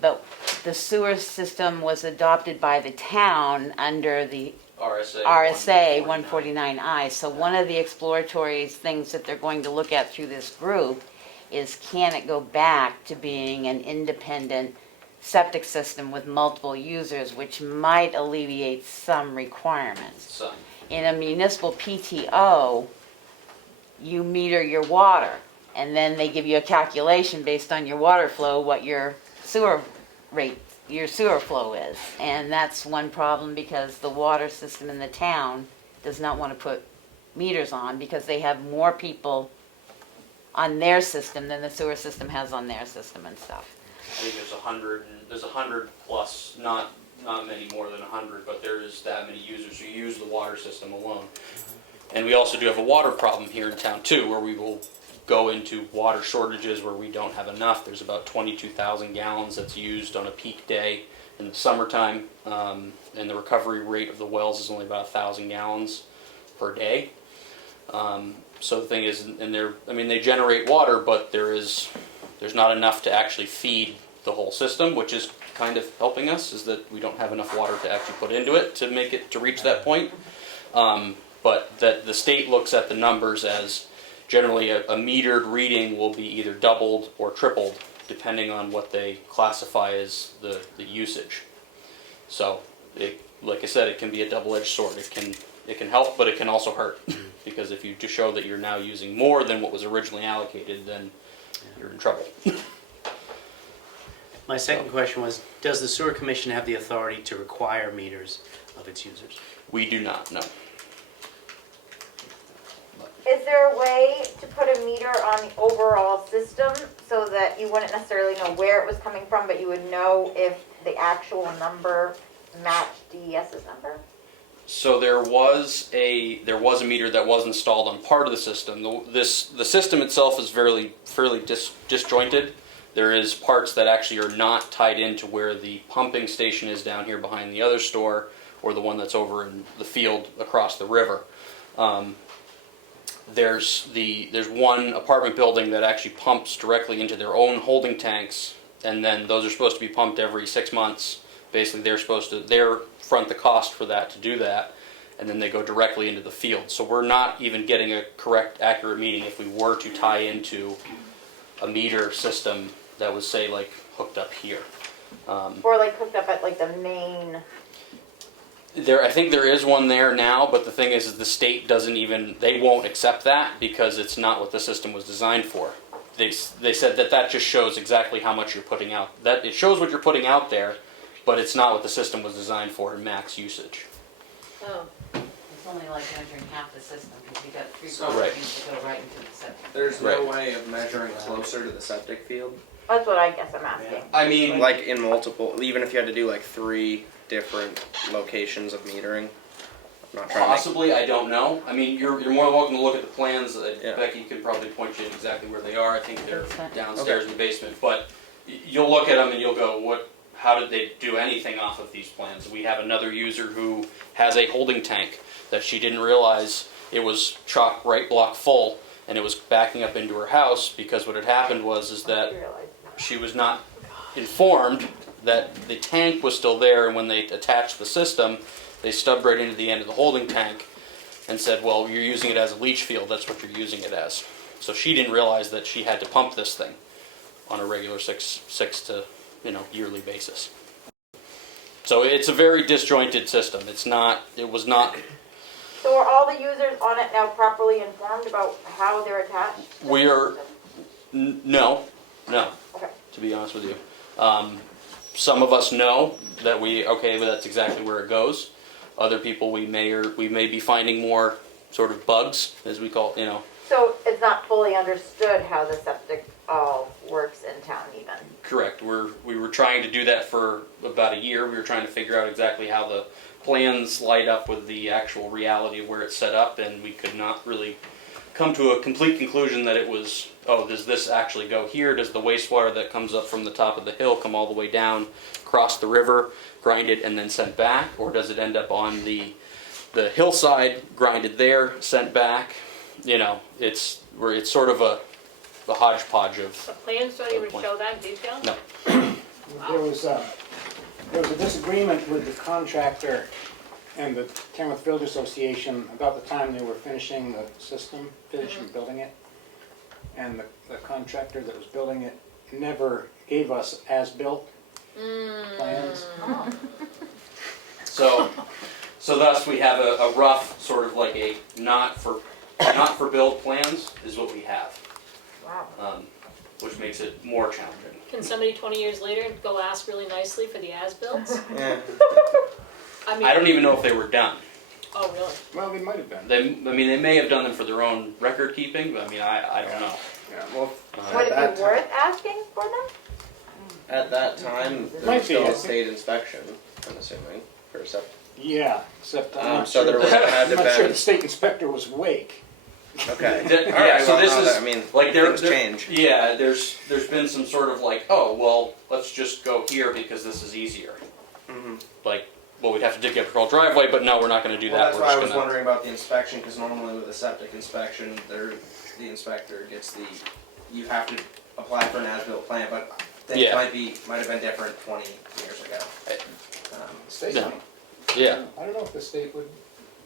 But the sewer system was adopted by the town under the RSA 149I. So one of the exploratory things that they're going to look at through this group is can it go back to being an independent septic system with multiple users, which might alleviate some requirements. So. In a municipal PTO, you meter your water, and then they give you a calculation based on your water flow, what your sewer rate, your sewer flow is. And that's one problem because the water system in the town does not want to put meters on because they have more people on their system than the sewer system has on their system and stuff. I think there's 100 plus, not many more than 100, but there is that many users who use the water system alone. And we also do have a water problem here in town too, where we will go into water shortages where we don't have enough. There's about 22,000 gallons that's used on a peak day in the summertime, and the recovery rate of the wells is only about 1,000 gallons per day. So the thing is, and they generate water, but there's not enough to actually feed the whole system, which is kind of helping us, is that we don't have enough water to actually put into it to make it, to reach that point. But that the state looks at the numbers as generally a metered reading will be either doubled or tripled depending on what they classify as the usage. So, like I said, it can be a double-edged sword. It can help, but it can also hurt. Because if you just show that you're now using more than what was originally allocated, then you're in trouble. My second question was, does the sewer commission have the authority to require meters of its users? We do not, no. Is there a way to put a meter on the overall system so that you wouldn't necessarily know where it was coming from, but you would know if the actual number matched DES's number? So there was a meter that was installed on part of the system. The system itself is fairly disjointed. There is parts that actually are not tied into where the pumping station is down here behind the other store, or the one that's over in the field across the river. There's one apartment building that actually pumps directly into their own holding tanks, and then those are supposed to be pumped every 6 months. Basically, they're front the cost for that to do that, and then they go directly into the field. So we're not even getting a correct, accurate reading if we were to tie into a meter system that was, say, like hooked up here. Or like hooked up at like the main, I think there is one there now, but the thing is the state they won't accept that because it's not what the system was designed for. They said that just shows exactly how much you're putting out. That it shows what you're putting out there, but it's not what the system was designed for in max usage. Oh, It's only like measuring half the system, because you got three So- properties that go right into the septic. There's Right. no way of measuring closer to the septic field. that's what I guess I'm asking. I mean, Like in multiple, even if you had to do like 3 different locations of metering. I'm not trying possibly, I don't know. I mean, you're more than welcome to look at the plans. Yeah. Becky can probably point you exactly where they are. I think they're Basement. downstairs in the basement. But you'll look at them and you'll go, how did they do anything off of these plans? We have another user who has a holding tank that she didn't realize it was chock right block full, and it was backing up into her house because what had happened is that she was not informed that the tank was still there, and when they attached the system, they stubbed right into the end of the holding tank and said, well, you're using it as a leach field, that's what you're using it as. So she didn't realize that she had to pump this thing on a regular six to yearly basis. So it's a very disjointed system. It was not. So are all the users on it now properly informed about how they're attached? We are, no, Okay. to be honest with you. Some of us know that that's exactly where it goes. Other people, we may be finding more sort of bugs, as we call it, So it's not fully understood how the septic all works in town even? Correct. We were trying to do that for about a year. We were trying to figure out exactly how the plans light up with the actual reality of where it's set up, and we could not really come to a complete conclusion that it was, does this actually go here? Does the wastewater that comes up from the top of the hill come all the way down, cross the river, grinded, and then sent back? Or does it end up on the hillside, grinded there, sent back? It's sort of a hodgepodge of. the plans don't even show that in detail? No. There was a disagreement with the contractor and the Tamworth Village Association about the time they were finishing the system, finishing building it. And the contractor that was building it never gave us as-built plans. So thus we have a rough sort of like a not for build plans is what we have, Wow. which makes it more challenging. Can somebody 20 years later go ask really nicely for the as-bills? to. Yeah. I don't even know if they were done. Oh, really? Well, they might have been. They may have done them for their own record keeping, but I don't know. Yeah, well, Would it At be worth asking for them? At that time, there Might was be, still I a think. state inspection, I'm assuming, for septic. yeah, except I'm not So sure. there would have had to I'm not sure been. the state inspector was awake. Okay. Yeah, All right, so well, this no, is I mean, like things change. Yeah, there's been some sort of like, let's just go here because this is easier. Mm-hmm. Like, we'd have to dig up a driveway, but no, we're not going to do Well, that. that's We're why I just was gonna. wondering about the inspection, because normally with a septic inspection, the inspector gets you have to apply for an as-built plan, but things Yeah. might have been different 20 years ago. State, No. Yeah. I don't know if the state would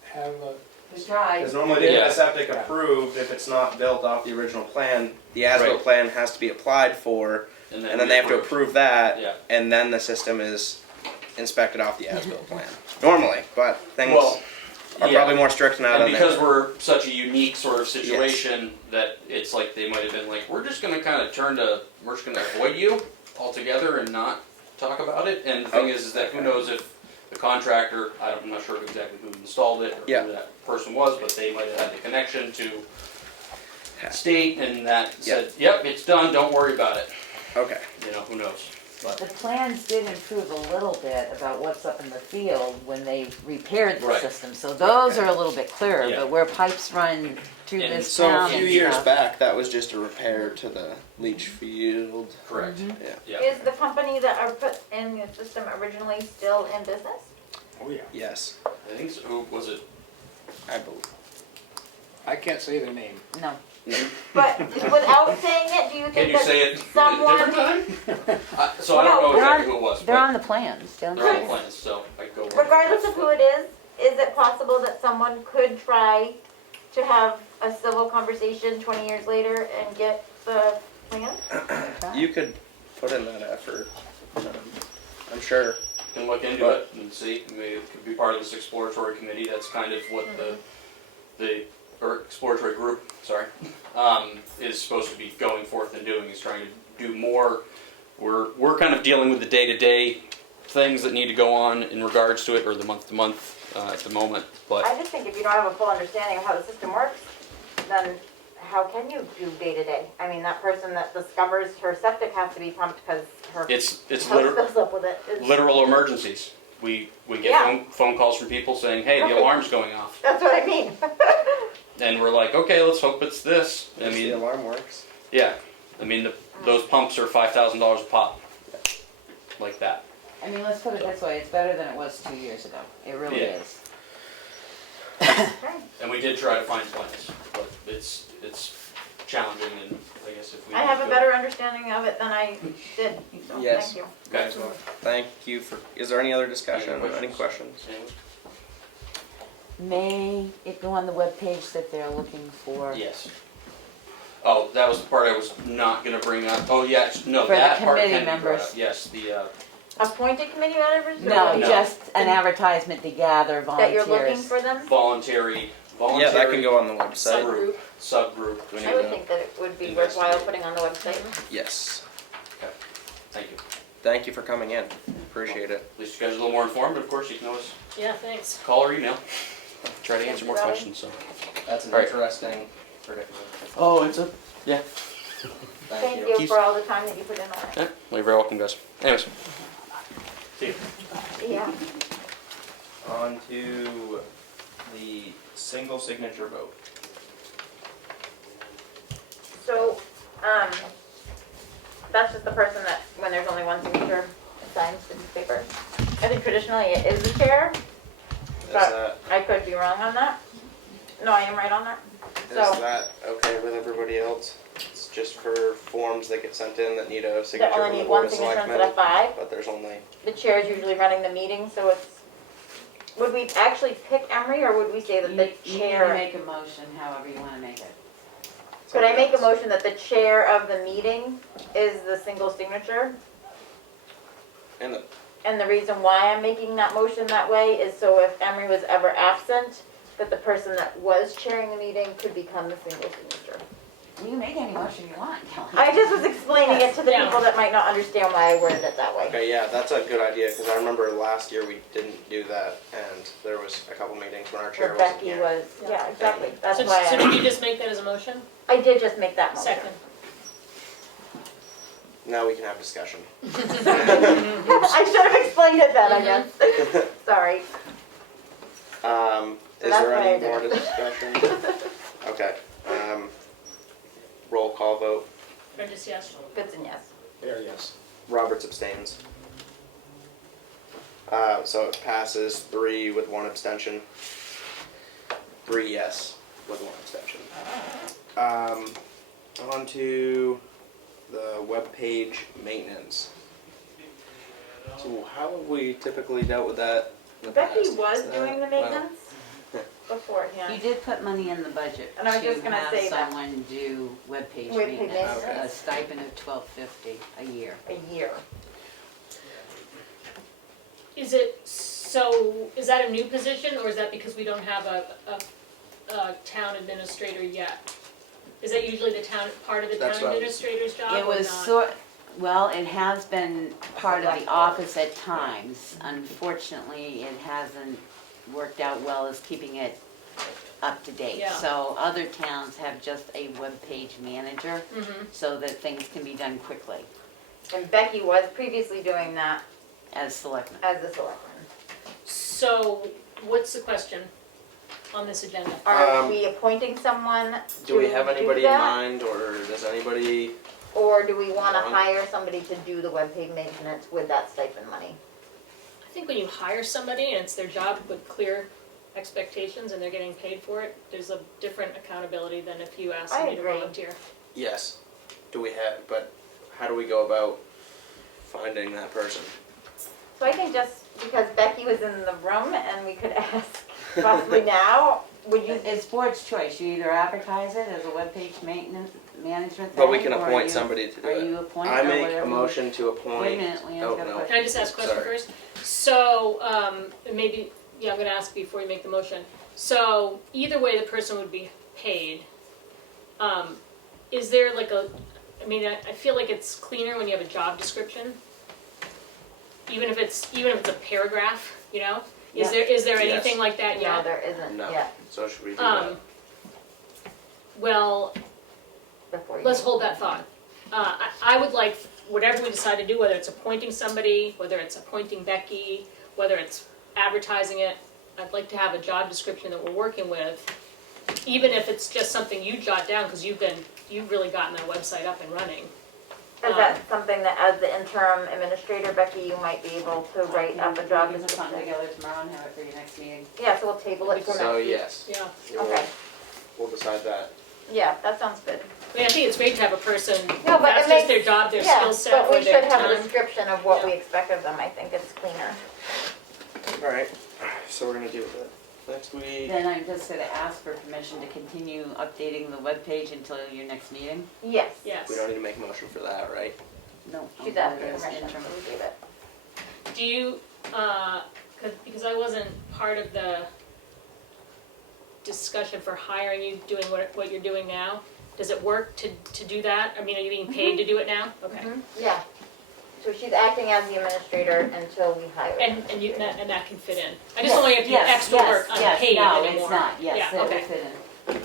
have a, Because normally they get Yeah. a septic approved if it's not built off the original plan. The as-built Right. plan has to be applied for, and then they have to approve that, Yeah. and then the system is inspected off the as-built plan. Normally, but things Well, are yeah. probably more strict now And than because we're such a unique sort of Yes. situation that it's like they might have been like, we're just gonna kind of we're just gonna avoid you altogether and not talk about it. And the thing is that who knows if the contractor, I'm not sure exactly who installed it or Yeah. who that person was, but they might have had the connection to state and that said, yep, it's done, don't worry about it. Okay. You know, who knows? But The plans did improve a little bit about what's up in the field when they repaired the Right. system, so those are a little bit clearer, Yeah. but where pipes run through And this So a town few and years stuff. back, that was just a repair to the leach field. correct. Yeah. Is the company that are put in your system originally still in business? oh yeah, Yes, I think so. Who was it? I believe. I can't say the name. No, But without saying it, do you Can think you say that it a someone, different time? So I don't know They're exactly on- who it was, they're but on the plans, don't they're on the they? plans, so I go. regardless of who it is it possible that someone could try to have a civil conversation 20 years later and get the plan? You could put in that effort. I'm sure. Can look into it and see. Maybe it could be part of this exploratory committee. That's kind of what the or exploratory group, sorry, is supposed to be going forth and doing. Is trying to do more. We're kind of dealing with the day-to-day things that need to go on in regards to it, or the month-to-month at the moment. But I just think if you don't have a full understanding of how the system works, then how can you do day-to-day? I mean, that person that discovers her septic has to be pumped because her it's house literal. fills up with it. It's- Literal emergencies. We get Yeah. phone calls from people saying, hey, Right. the alarm's going off. That's what I mean. And we're like, okay, let's hope it's this. I If the mean, alarm works. yeah. I mean, those pumps are $5,000 a pop. Like that. I mean, let's put it this way, it's better than it was 2 years ago, it really Yeah. is. And we did try to find plans, but it's challenging, and I guess if we. I have a go- better understanding of it than I did, so Yes. thank you. Okay. Thank you for. Is there any other discussion? Any Any questions? Anyone? May it go on the webpage that they're looking for? Yes. Oh, that was the part I was not gonna bring up. Oh, yeah, no, For the that part committee can be brought members. up. Yes, the, Appointed committee members? or No, No. just an advertisement to gather That volunteers. you're looking for them? voluntary Yeah, that can go on the website. Subgroup. subgroup. Do we I need would to- think that it would be Investigate. worthwhile putting on the website. Yes. Thank you. Thank you for coming in. Appreciate it. At least you guys are a little more informed, but of course you can always Yeah, thanks. call or email. Try to answer more Right. questions, so. That's an All right. interesting predicament. Oh, it's a, yeah. Thank you for all the time that you put in on it. Yeah, well, you're very welcome, guys. Anyways. See you. Yeah. On to the single signature vote. So, that's just the person that, when there's only one signature, signs the paper. I think traditionally it is the chair, Is but that I could be wrong on that. No, I am right on that. is So- that okay with everybody else? It's just for forms that get sent in that need a That signature only from the need Board one of signature Selectmen. instead of 5. But there's only, The chair is usually running the meeting, so it's, would we actually pick Emery, or would we say that the You can chair? make a motion however you wanna make it. Could I make a motion that the chair of the meeting is the single signature? and And the reason why I'm making that motion that way is so if Emery was ever absent, that the person that was chairing the meeting could become the single signature. You can make any motion you want, Kelly. I just was explaining it to the Yeah. people that might not understand why I worded it that way. okay, yeah, that's a good idea, because I remember last year we didn't do that, and there was a couple meetings when our chair Where wasn't Becky here. was, yeah, exactly, that's So, why so did you just make that as a motion? I did just make that motion. Second. Now we can have discussion. I should have explained it then, I guess. Sorry. Is That's there why I any did more it. discussion? Okay, roll call vote. Burgess, yes. Goodson, yes. There, yes. Roberts abstains. So it passes 3 with 1 abstention. 3 yes with 1 abstention. On to the webpage maintenance. So how have we typically dealt with that in the Becky past? was Is that- doing the well, maintenance You beforehand. did put money in the budget And I was just to gonna have say that. someone do webpage Webpage maintenance, a maintenance. stipend of $12.50 a year. A year. Is that a new position, or is that because we don't have a town administrator yet? Is that usually the town, part of the That's town what I was- administrator's job It or was not? well, it has been part of the office at times. Unfortunately, it hasn't worked out well as keeping it up to date. Yeah. So other towns have just a webpage manager Mhm. so that things can be done quickly And Becky was previously doing that as selectmen. as the selectman. So, what's the question on this agenda? Are we appointing someone Do we to have do anybody in that? mind, or does anybody? Or do we wanna One. hire somebody to do the webpage maintenance with that stipend money? I think when you hire somebody and it's their job with clear expectations and they're getting paid for it, there's a different accountability than if you ask I somebody to agree. volunteer. Yes. Do we have? But how do we go about finding that person? So I think just because Becky was in the room and we could ask possibly now, would you, It's board's choice. You either advertise it as a webpage maintenance management thing. But we can or appoint you- somebody to do Or it. you appoint I or make whatever. a motion to appoint. Wait a minute, Leon's Oh, got a no. question. Can I just ask a question Sorry. first? So, maybe, yeah, I'm gonna ask before you make the motion. So, either way the person would be paid, is there like I feel like it's cleaner when you have a job description. Even if it's a paragraph, you know? Is there Yes. anything like that no, yet? there isn't No. yet So should we do that? Well, before you. let's hold that thought. I would like, whatever we decide to do, whether it's appointing somebody, whether it's appointing Becky, whether it's advertising it, I'd like to have a job description that we're working with, even if it's just something you jot down, because you've really gotten that website up and running. Is that something that as the interim administrator, Becky, you might be able to write up a job Put something description? together tomorrow and have it for your next meeting. Yeah, so we'll table it for next So week. yes. Yeah, Okay, We'll decide that. yeah, that sounds good. I mean, I think it's great to have a person, No, but that's it just makes- their job, their Yeah, skill set, but or we their should have a time. description of what we Yeah. expect of them, I think it's cleaner. All right. So we're gonna do that next week. Then I'm just gonna ask for permission to continue updating the webpage until your next meeting. Yes. Yes. We don't need to make a motion for that, right? No. I'll She's do it asking as permission, so interim. we gave it. Do you, because I wasn't part of the discussion for hiring you, doing what you're doing now, does it work to do that? I mean, are you being paid to do it now? Okay. Yeah. So she's acting as the administrator until we hire her. And that can fit in? I just don't want you to do Yes, extra yes, work yes, unpaid no, anymore. it's not, yes, Yeah, it will okay. fit in.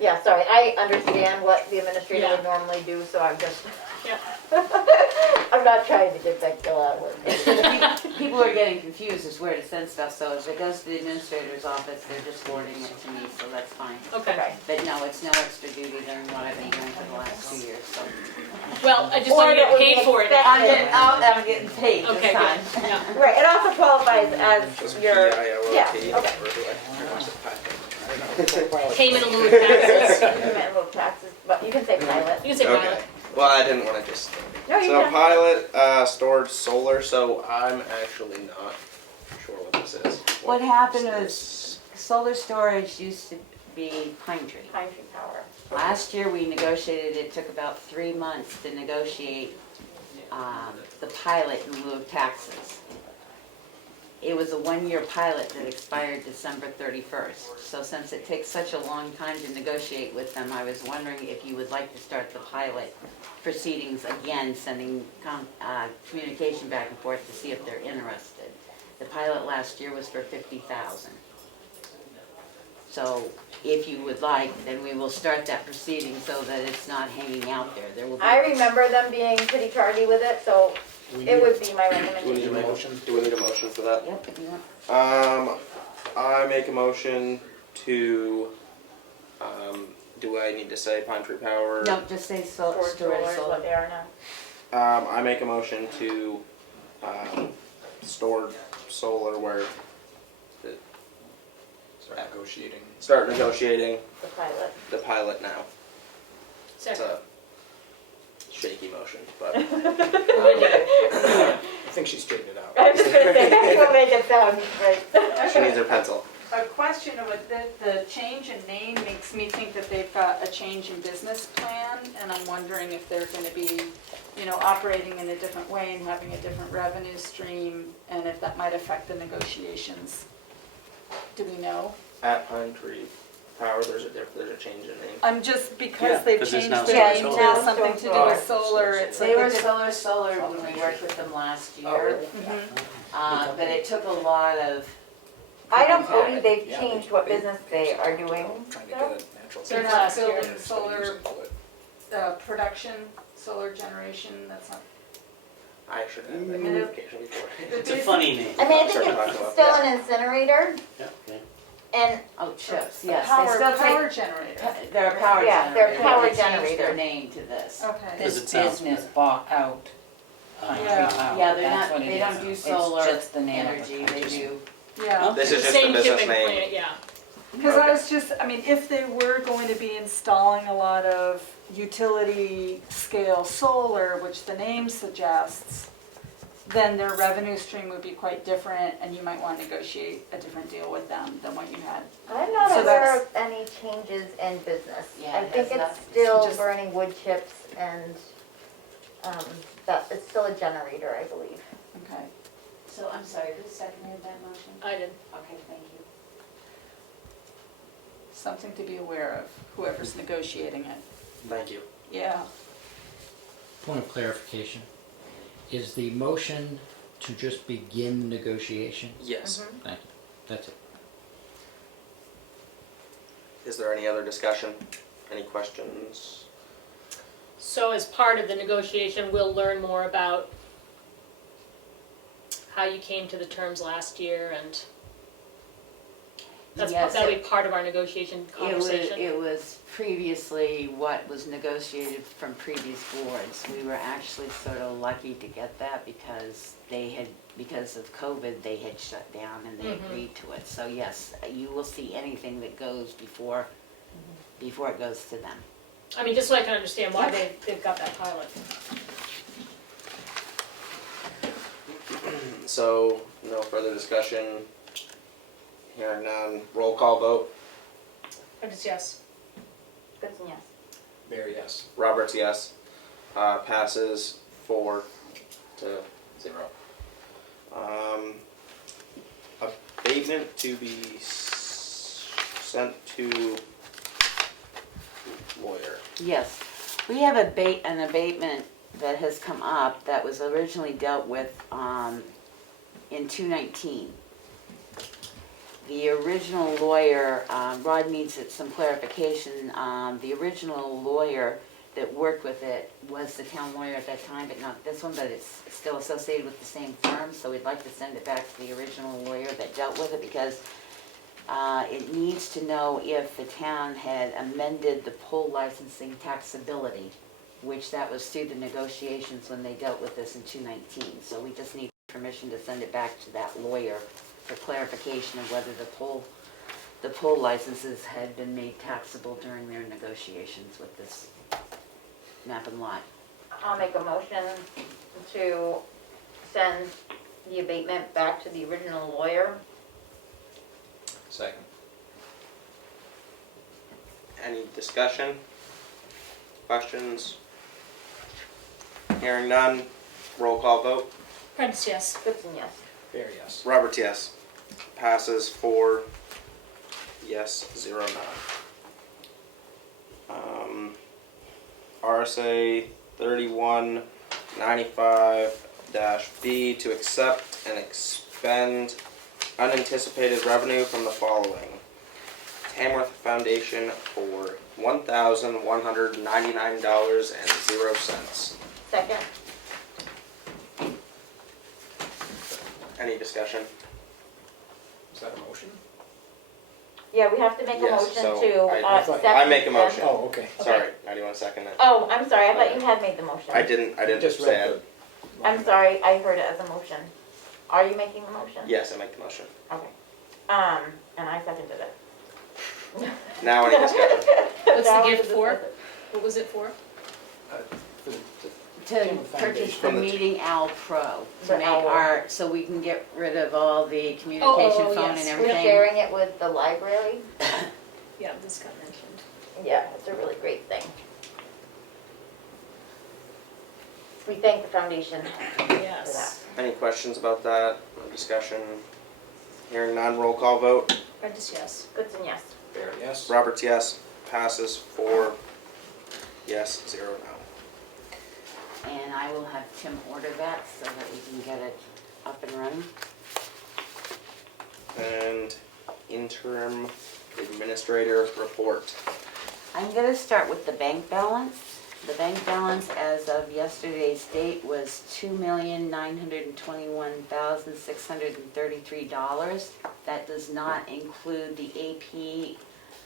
Yeah, sorry, I understand what the administrator Yeah. would normally do, so I'm just, Yeah. I'm not trying to get Becky a lot of work. People are getting confused as where to send stuff, so if it goes to the administrator's office, they're just forwarding it to me, so that's fine. Okay. Okay. But no, it's no extra duty than what I've been doing for the last 2 years, so. Well, I just Or want you to that get would paid be for it. expected. I'm getting paid this Okay, time. good, yeah. Right, it also qualifies as Just your, PILOT, yeah, or okay. do I want to pilot? Payment in lieu of taxes. Payment of taxes, but you can say pilot. You can say Okay. pilot. Well, I didn't want to just. No, you So can. pilot stored solar. So I'm actually not sure what this is. What happened is was, this? solar storage used to be Pine Tree. Pine Tree Power. Last year, we negotiated, it took about 3 months to negotiate the pilot in lieu of taxes. It was a 1-year pilot that expired December 31st. So since it takes such a long time to negotiate with them, I was wondering if you would like to start the pilot proceedings again, sending communication back and forth to see if they're interested. The pilot last year was for $50,000. So if you would like, then we will start that proceeding so that it's not hanging out there. There will be. I remember them being pretty tardy with it, so it would be my Do we need recommendation. a motion? Do we need a motion for that? Yep, if you want. I make a motion to. Do I need to say Pine Tree Power? No, just say so, Storage storage solar is what solar. they are now. I make a motion to store solar where. Start negotiating The pilot. the pilot now. Second. So, shaky motion, but. I think she straightened it out. I was just gonna say, you'll make it sound right. She needs her pencil. A question of the change in name makes me think that they've got a change in business plan, and I'm wondering if they're gonna be, operating in a different way and having a different revenue stream, and if that might affect the negotiations. Do we know? At Pine Tree Power, there's a change in name. I'm just, Yeah, because they've 'cause there's changed now the solar. name Yeah, to now something to do solar. with solar, it's like They a were different. solar when we worked with them last Oh, year, really? but it took a lot of. I don't believe they've Yeah, changed they- what they- business they are doing. Trying to get a natural. They're Since not last year. building solar production, solar generation, that's not. I should have that Mm. clarification before. It's a funny name. I mean, I Sure, think talk it's about still that. an incinerator, Yeah, okay. and Oh, chips, A yes, power, they still power take, generator. they're a power Yeah, generator. they're a power They changed generator. their name to this. Okay. Does This it sound business better? bought out Pine Tree Yeah. Power, Yeah, they're that's not, what it they is. don't do It's solar just the name of the energy, they company. do, Yeah. This is just the Same business shipping name. plant, yeah. Because I was just, if they were going to be installing a lot of utility scale solar, which the name suggests, then their revenue stream would be quite different, and you might want to negotiate a different deal with them than what you had. I'm not So aware that's- of any changes in business. Yeah, I it think has it's nothing- still just- burning wood chips and, that, it's still a generator, I believe. Okay. so I'm sorry, who seconded that motion? I did. Okay, thank you. Something to be aware of, whoever's negotiating it. Thank you. Yeah. Point of clarification, is the motion to just begin negotiations? Yes. Thank you, that's it. Is there any other discussion? Any questions? So as part of the negotiation, we'll learn more about how you came to the terms last year, and Yes, that'll be part of our negotiation conversation. It was previously what was negotiated from previous boards. We were actually sort of lucky to get that because because of COVID, they had shut down and they agreed to it. So yes, you will see anything that goes before it goes to them. I mean, just so I can understand why they've got that pilot. So, no further discussion. Hearing none, roll call vote. I just, yes. Goodson, yes. There, yes. Roberts, yes. Passes 4-0. Abatement to be sent to lawyer. Yes, we have an abatement that has come up that was originally dealt with in 219. The original lawyer, Rod needs some clarification, the original lawyer that worked with it was the town lawyer at that time, but not this one, but it's still associated with the same firm, so we'd like to send it back to the original lawyer that dealt with it because it needs to know if the town had amended the poll licensing taxability, which that was through the negotiations when they dealt with this in 219. So we just need permission to send it back to that lawyer for clarification of whether the poll licenses had been made taxable during their negotiations with this map and lot. I'll make a motion to send the abatement back to the original lawyer. Second. Any discussion? Questions? Hearing none, roll call vote. Prentice, yes. Goodson, yes. There, yes. Roberts, yes. Passes 4 yes, 0 no. RSA 3195-B to accept and expend unanticipated revenue from the following. Tamworth Foundation for $1,199.00. Second. Any discussion? Is that a motion? Yeah, we have to make a Yes, motion so to I accept. I make a and- motion. Oh, okay. Sorry, now do you want to second it? Oh, I'm sorry, I thought you had made the motion. I didn't Just say read it. the. I'm sorry, I heard it as a motion. Are you making the motion? Yes, I make the motion. Okay. And I seconded it. Now any discussion? What's Now the we gift can for? discuss it. What was it for? For the To From the purchase foundation. the From the- Meeting Owl Pro, to The make Owl. our, so we can get rid of all the Oh, communication phone and yes. We're everything. sharing it with the library. Yeah, this got mentioned. Yeah, it's a really great thing. We thank the foundation for that. Yes. Any questions about that, or discussion? Hearing none, roll call vote. Prentice, yes. Goodson, yes. Fair, yes? Roberts, yes. Passes 4 yes, 0 no. And I will have Tim order that so that we can get it up and running. And interim administrator report. I'm gonna start with the bank balance. The bank balance as of yesterday's date was $2,921,633. That does not include the AP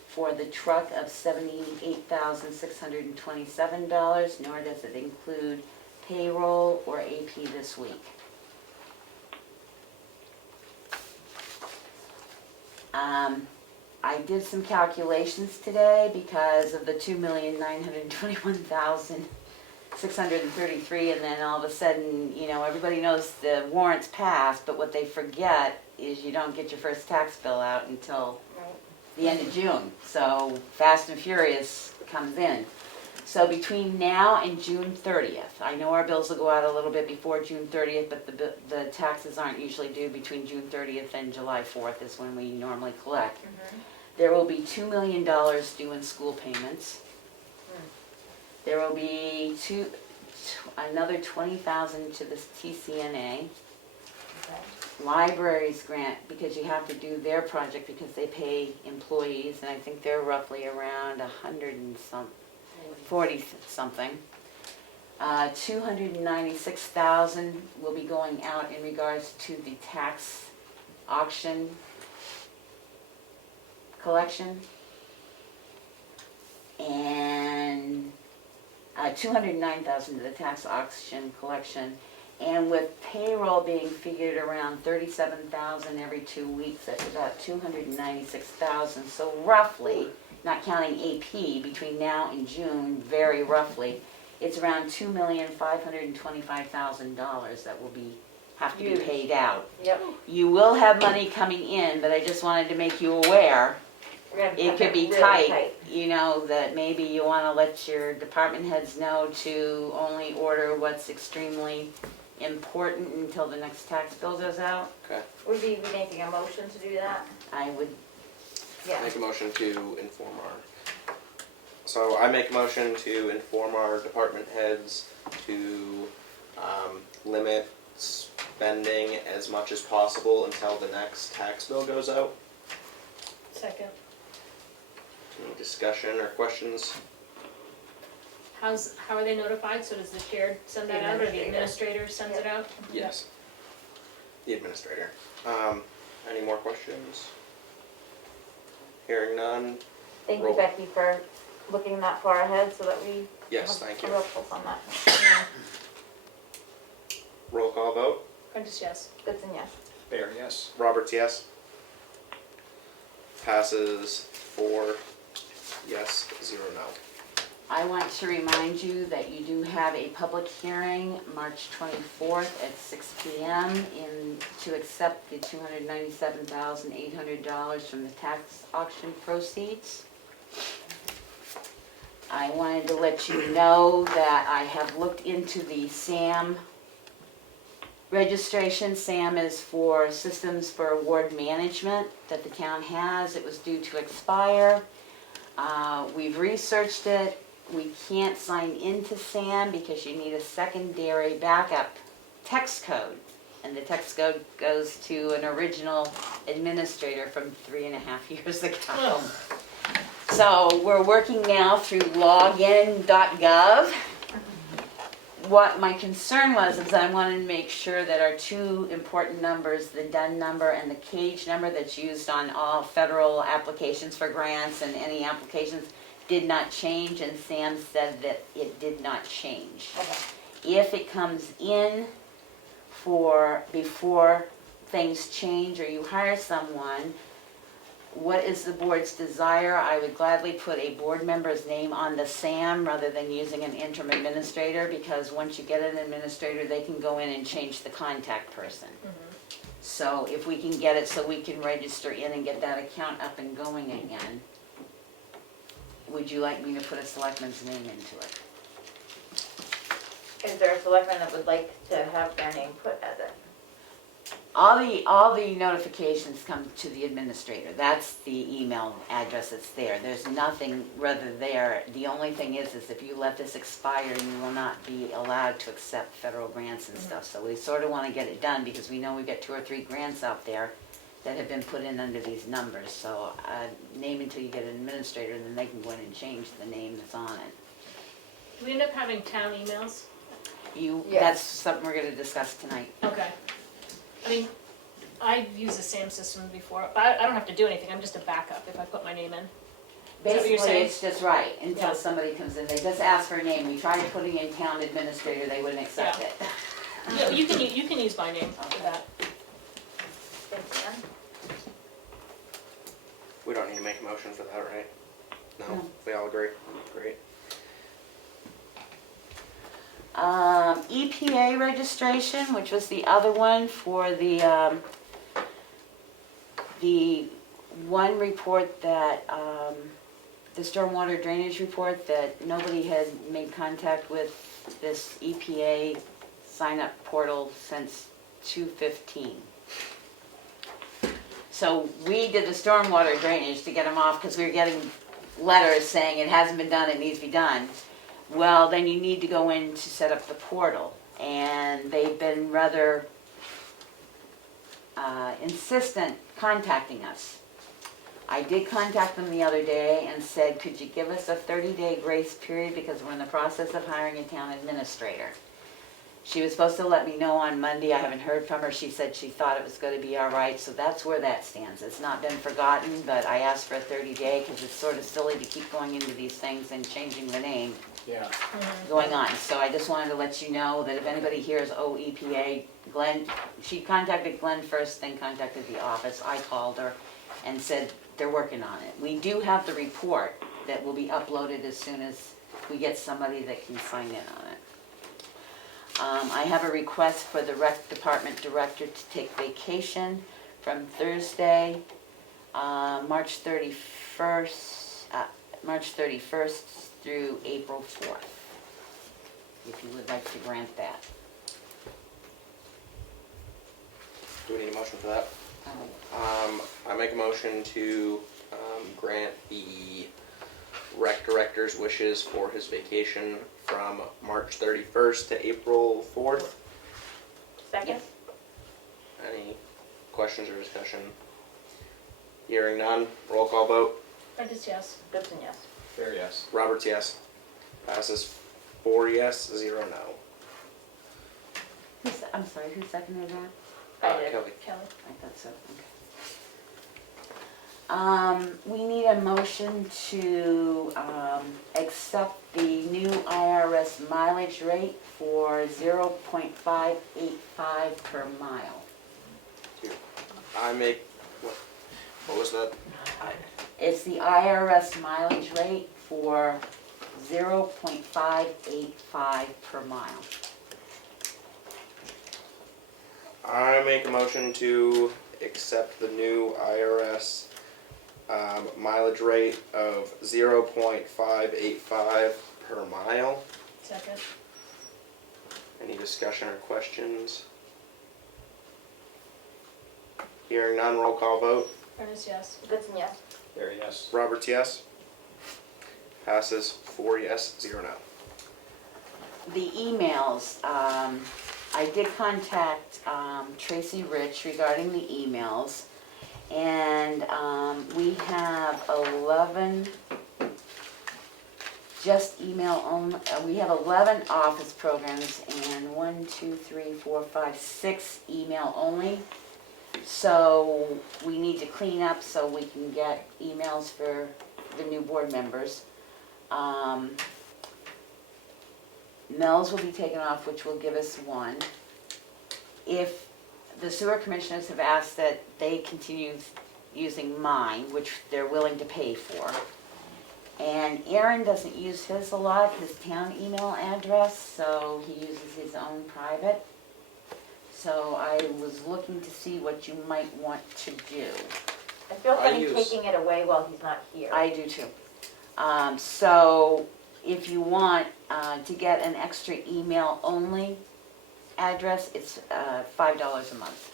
for the truck of $78,627, nor does it include payroll or AP this week. I did some calculations today because of the $2,921,633, and then all of a sudden, you know, everybody knows the warrants passed, but what they forget is you don't get your first tax bill out until the end of June. So Fast and Furious comes in. So between now and June 30th, I know our bills will go out a little bit before June 30th, but the taxes aren't usually due between June 30th and July 4th is when we normally collect. There will be $2 million due in school payments. There will be another $20,000 to the TCNA. Libraries grant, because you have to do their project because they pay employees, and I think they're roughly around 40 something. 296,000 will be going out in regards to the tax auction collection. And 209,000 to the tax auction collection. And with payroll being figured around 37,000 every 2 weeks, that's about 296,000. So roughly, not counting AP, between now and June, very roughly, it's around $2,525,000 that will have to be paid out. Yep. You will have money coming in, but I just wanted to make you aware it could be tight, you know, that maybe you want to let your department heads know to only order what's extremely important until the next tax bill goes out. Okay. Would we be making a motion to do that? I would, Yeah. Make a motion to inform so I make a motion to inform our department heads to limit spending as much as possible until the next tax bill goes out. Second. Any discussion or questions? How are they notified? So does the chair send that out or the administrator sends it out? Yes. The administrator. Any more questions? Hearing none. Thank you, Roll. Becky, for looking that far ahead so that we Yes, have thank you. a real pulse on that. Roll call vote. Prentice, yes. Goodson, yes. Fair, yes? Roberts, yes. Passes 4 yes, 0 no. I want to remind you that you do have a public hearing March 24th at 6 p.m. to accept the $297,800 from the tax auction proceeds. I wanted to let you know that I have looked into the SAM registration. SAM is for Systems for Award Management that the town has. It was due to expire. We've researched it. We can't sign into SAM because you need a secondary backup text code. And the text code goes to an original administrator from 3.5 years ago. So we're working now through login.gov. What my concern was is I wanted to make sure that our two important numbers, the DUN number and the CAGE number that's used on all federal applications for grants and any applications, did not change, and Sam said that it did not change. If it comes in before things change or you hire someone, what is the board's desire? I would gladly put a board member's name on the SAM rather than using an interim administrator, because once you get an administrator, they can go in and change the contact person. So if we can get it so we can register in and get that account up and going again, would you like me to put a selectman's name into it? Is there a selectman that would like to have their name put as it? All the notifications come to the administrator. That's the email address that's there. There's nothing rather there. The only thing is if you let this expire, you will not be allowed to accept federal grants and stuff. So we sort of want to get it done because we know we've got 2 or 3 grants out there that have been put in under these numbers. So name until you get an administrator, and then they can go in and change the name that's on it. Do we end up having town emails? Yes. That's something we're going to discuss tonight. Okay. I mean, I've used the SAM system before, but I don't have to do anything, I'm just a backup if I put my name in. Is that what you're Basically, saying? it's just right, Yeah. until somebody comes in, they just ask for a name, we tried putting in town administrator, they wouldn't accept Yeah. it. Yeah, you can use my name for that. Thanks, Ann. We don't need to make a motion for that, right? No, No. we all agree? Great. EPA registration, which was the other one for the one report that, the stormwater drainage report that nobody had made contact with this EPA sign-up portal since 2/15. So we did the stormwater drainage to get them off because we were getting letters saying it hasn't been done, it needs to be done. Well, then you need to go in to set up the portal, and they've been rather insistent contacting us. I did contact them the other day and said, could you give us a 30-day grace period because we're in the process of hiring a town administrator. She was supposed to let me know on Monday. I haven't heard from her. She said she thought it was going to be all right, so that's where that stands. It's not been forgotten, but I asked for a 30-day because it's sort of silly to keep going into these things and changing the name Yeah. going on. So I just wanted to let you know that if anybody hears, oh, EPA, Glenn, she contacted Glenn first, then contacted the office. I called her and said they're working on it. We do have the report that will be uploaded as soon as we get somebody that can sign in on it. I have a request for the rec department director to take vacation from Thursday, March 31st through April 4th, if you would like to grant that. Do we need a motion for that? I make a motion to grant the rec director's wishes for his vacation from March 31st to April 4th. Second? Any questions or discussion? Hearing none, roll call vote. I just yes. Gibson, yes. Fair yes. Roberts, yes. Passes 4 yes, 0 no. I'm sorry, who seconded that? I did. Kelly. Kelly. I thought so, okay. We need a motion to accept the new IRS mileage rate for 0.585 per mile. I make, what was that? It's the IRS mileage rate for 0.585 per mile. I make a motion to accept the new IRS mileage rate of 0.585 per mile. Second. Any discussion or questions? Hearing none, roll call vote. Ernest, yes. Gibson, yes. Fair yes. Roberts, yes. Passes 4 yes, 0 no. The emails, I did contact Tracy Rich regarding the emails, and we have 11 just email only. We have 11 office programs and 6 email only. So we need to clean up so we can get emails for the new board members. Mel's will be taken off, which will give us 1. If the sewer commissioners have asked that they continue using mine, which they're willing to pay for. And Aaron doesn't use his a lot, his town email address, so he uses his own private. So I was looking to see what you might want to do. I feel I funny use- taking it away while he's not here. I do too. So if you want to get an extra email only address, it's $5 a month.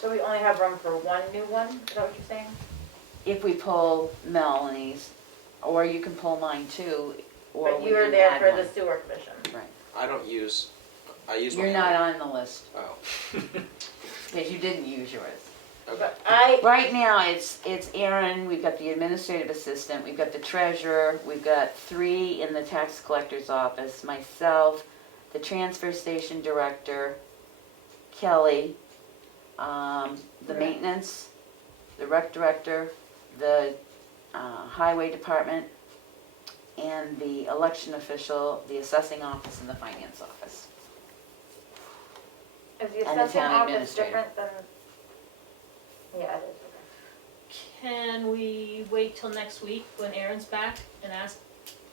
So we only have room for one new one, is that what you're saying? If we pull Melanie's, or you can pull mine too, or But we you were can there add for one. the sewer commission. Right. I use my. You're not on the list, Oh. because you didn't use yours. Okay. But I, Right now, it's Aaron, we've got the administrative assistant, we've got the treasurer, we've got 3 in the tax collector's office, myself, the transfer station director, Kelly, the maintenance, the rec director, the highway department, and the election official, the assessing office, and the finance office. is the And the assessing town office administrator. different than? Yeah, it is, Can we wait till next week when Aaron's back and ask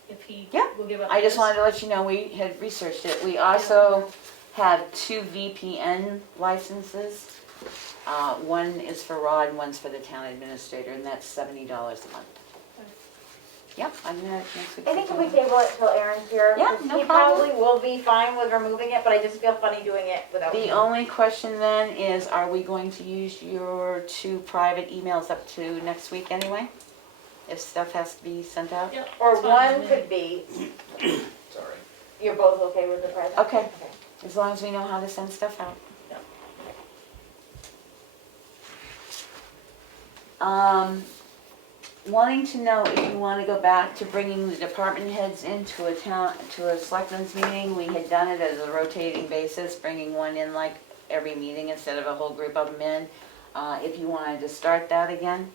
if he Yeah. will give up I just his? wanted to let you know we had researched it. We also have 2 VPN licenses. One is for Rod and one's for the town administrator, and that's $70 a month. Yep, I'm gonna next week. I think if we table it till Aaron's here, Yeah, 'cause no he problem. probably will be fine with removing it, but I just feel funny doing it without The him. only question then is, are we going to use your 2 private emails up to next week anyway? If stuff has to be sent out? Yeah, Or it's fine one with me. could be, Sorry. you're both okay with the present? Okay. As long as we know how to send stuff out. Wanting to know if you want to go back to bringing the department heads into a selectmen's meeting. We had done it as a rotating basis, bringing one in like every meeting instead of a whole group of them in. If you wanted to start that again.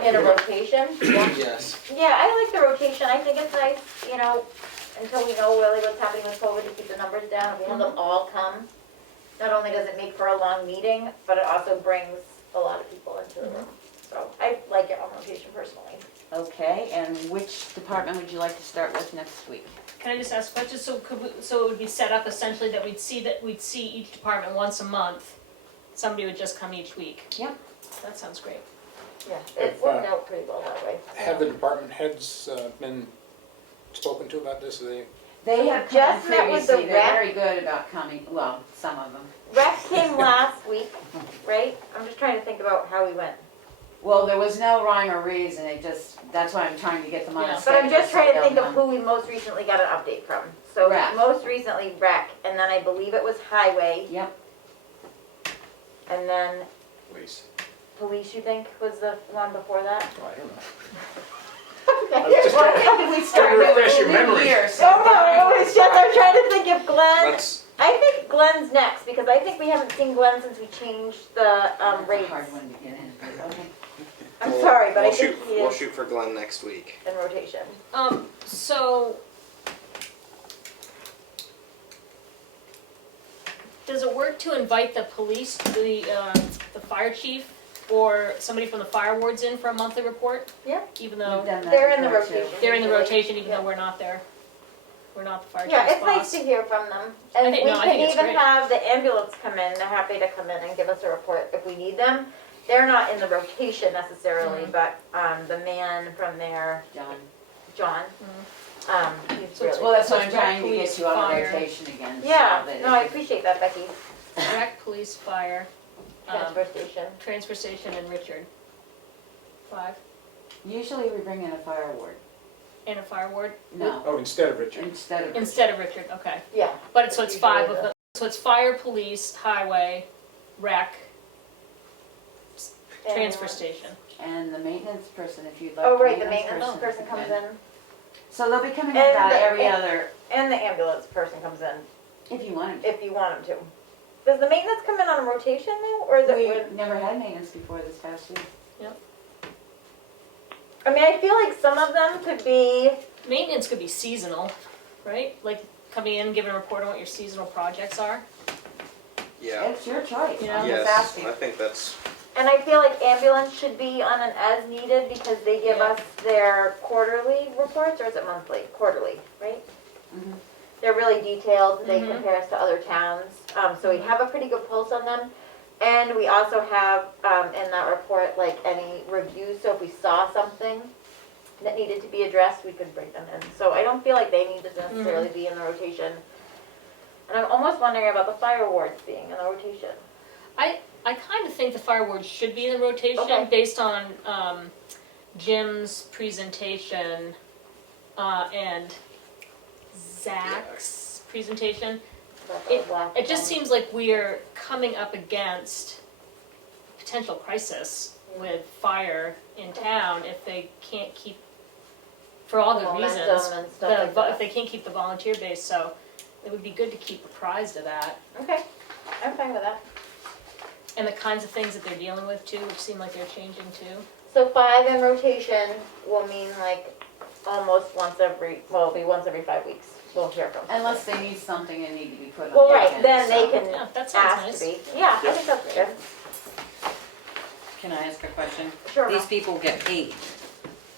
In a rotation? Yes. Yeah, I like the rotation, I think it's nice, you know, until we know really what's happening with COVID to keep the numbers down, if we have them all come. Not only does it make for a long meeting, but it also brings a lot of people into the room. So I like it on rotation personally. Okay, and which department would you like to start with next week? Can I just ask a question? So so it would be set up essentially that we'd see each department once a month. Somebody would just come each week. Yep. That sounds great. Yeah, it If, worked out pretty well that way. Have the department heads been spoken to about this? They have come Just met with the previously, they're rep. very good about coming, well, some of them. Rec came last week, right? I'm just trying to think about how we went. Well, there was no rhyme or reason, that's why I'm trying to get them on Yeah. the But schedule. I'm just so trying to they'll think of know. who we most recently got an update from. So Rec. most recently rec, and then I believe it was highway, Yep, and then Please. police, you think, was the one before that? I don't know. when did we start? Trying to refresh It your was a new memory. year, so. No, no, it's just, I'm trying to think if Glenn, Let's, I think Glenn's next, because I think we haven't seen Glenn since we changed the, That's a rates. hard one to get in, but okay. I'm sorry, but I we'll think shoot, he we'll is shoot for Glenn next week. in rotation. So does it work to invite the police, the fire chief, or somebody from the fire wards in for a monthly report? Yeah. Even We've though done that They're in the before, too. rotation. they're in the usually. rotation, even Yeah. though we're not there. We're not the fire chief's Yeah, it's nice boss. to hear from them. And think- we no, I can think it's even great. have the ambulance come in, they're happy to come in and give us a report if we need them. They're not in the rotation necessarily, Mhm. but, the man from there, Done. John, he's So it's- really. Well, that's So why I'm it's rec, trying to get police, you on a fire. rotation again. so Yeah, that no, I it- appreciate that, Becky. Rec, police, fire, Transfer station. transfer station, and Richard. 5. Usually we bring in a fire ward. And a fire ward No, Oh, instead of Richard. instead of. instead of Richard, okay. Yeah. But it's, so it's 5 of Usually them. So it's fire, police, highway, rec, transfer And- station. And the maintenance person, if you'd like. Oh, the right, the maintenance to person come comes in. in, So they'll be coming in And about the- every and- other, and the ambulance person comes in, if you want if you want them to. Does the maintenance come in on a rotation now, or is to. it We when? never had maintenance before this past year. I mean, I feel like some of them could be, Maintenance could be seasonal, right? Like coming in, giving a report on what your seasonal projects are. Yeah. It's your choice, Yeah. I'm just Yes, asking. I think that's, And I feel like ambulance should be on an as needed because they give Yeah. us their quarterly reports, or is it monthly? Quarterly, right? Mhm. They're really detailed, they Mhm. compare us to other towns, so we have a pretty good pulse on them. And we also have, in that report, like any reviews, so if we saw something that needed to be addressed, we could bring them in. So I don't feel like they need to necessarily be in the rotation. And I'm almost wondering about the fire wards being in the rotation. I kind of think the fire ward should be in the rotation Okay. based on Jim's presentation and Zach's presentation. About the black It just one. seems like we're coming up against potential crisis with fire in town if they can't keep, for all the Momentum reasons, and stuff like if that. they can't keep the volunteer base, so it would be good to keep apprised of that. Okay, I'm fine with that. And the kinds of things that they're dealing with too, which seem like they're changing too. So 5 in rotation will mean like almost once every, well, it'll be once every 5 weeks. We'll hear from them. Unless they need something and need to be put on. Well, the right, agenda, then they so. can Yeah, that sounds ask nice. to be. Yeah, I think that's good. Can I ask a question? Sure. These people get paid.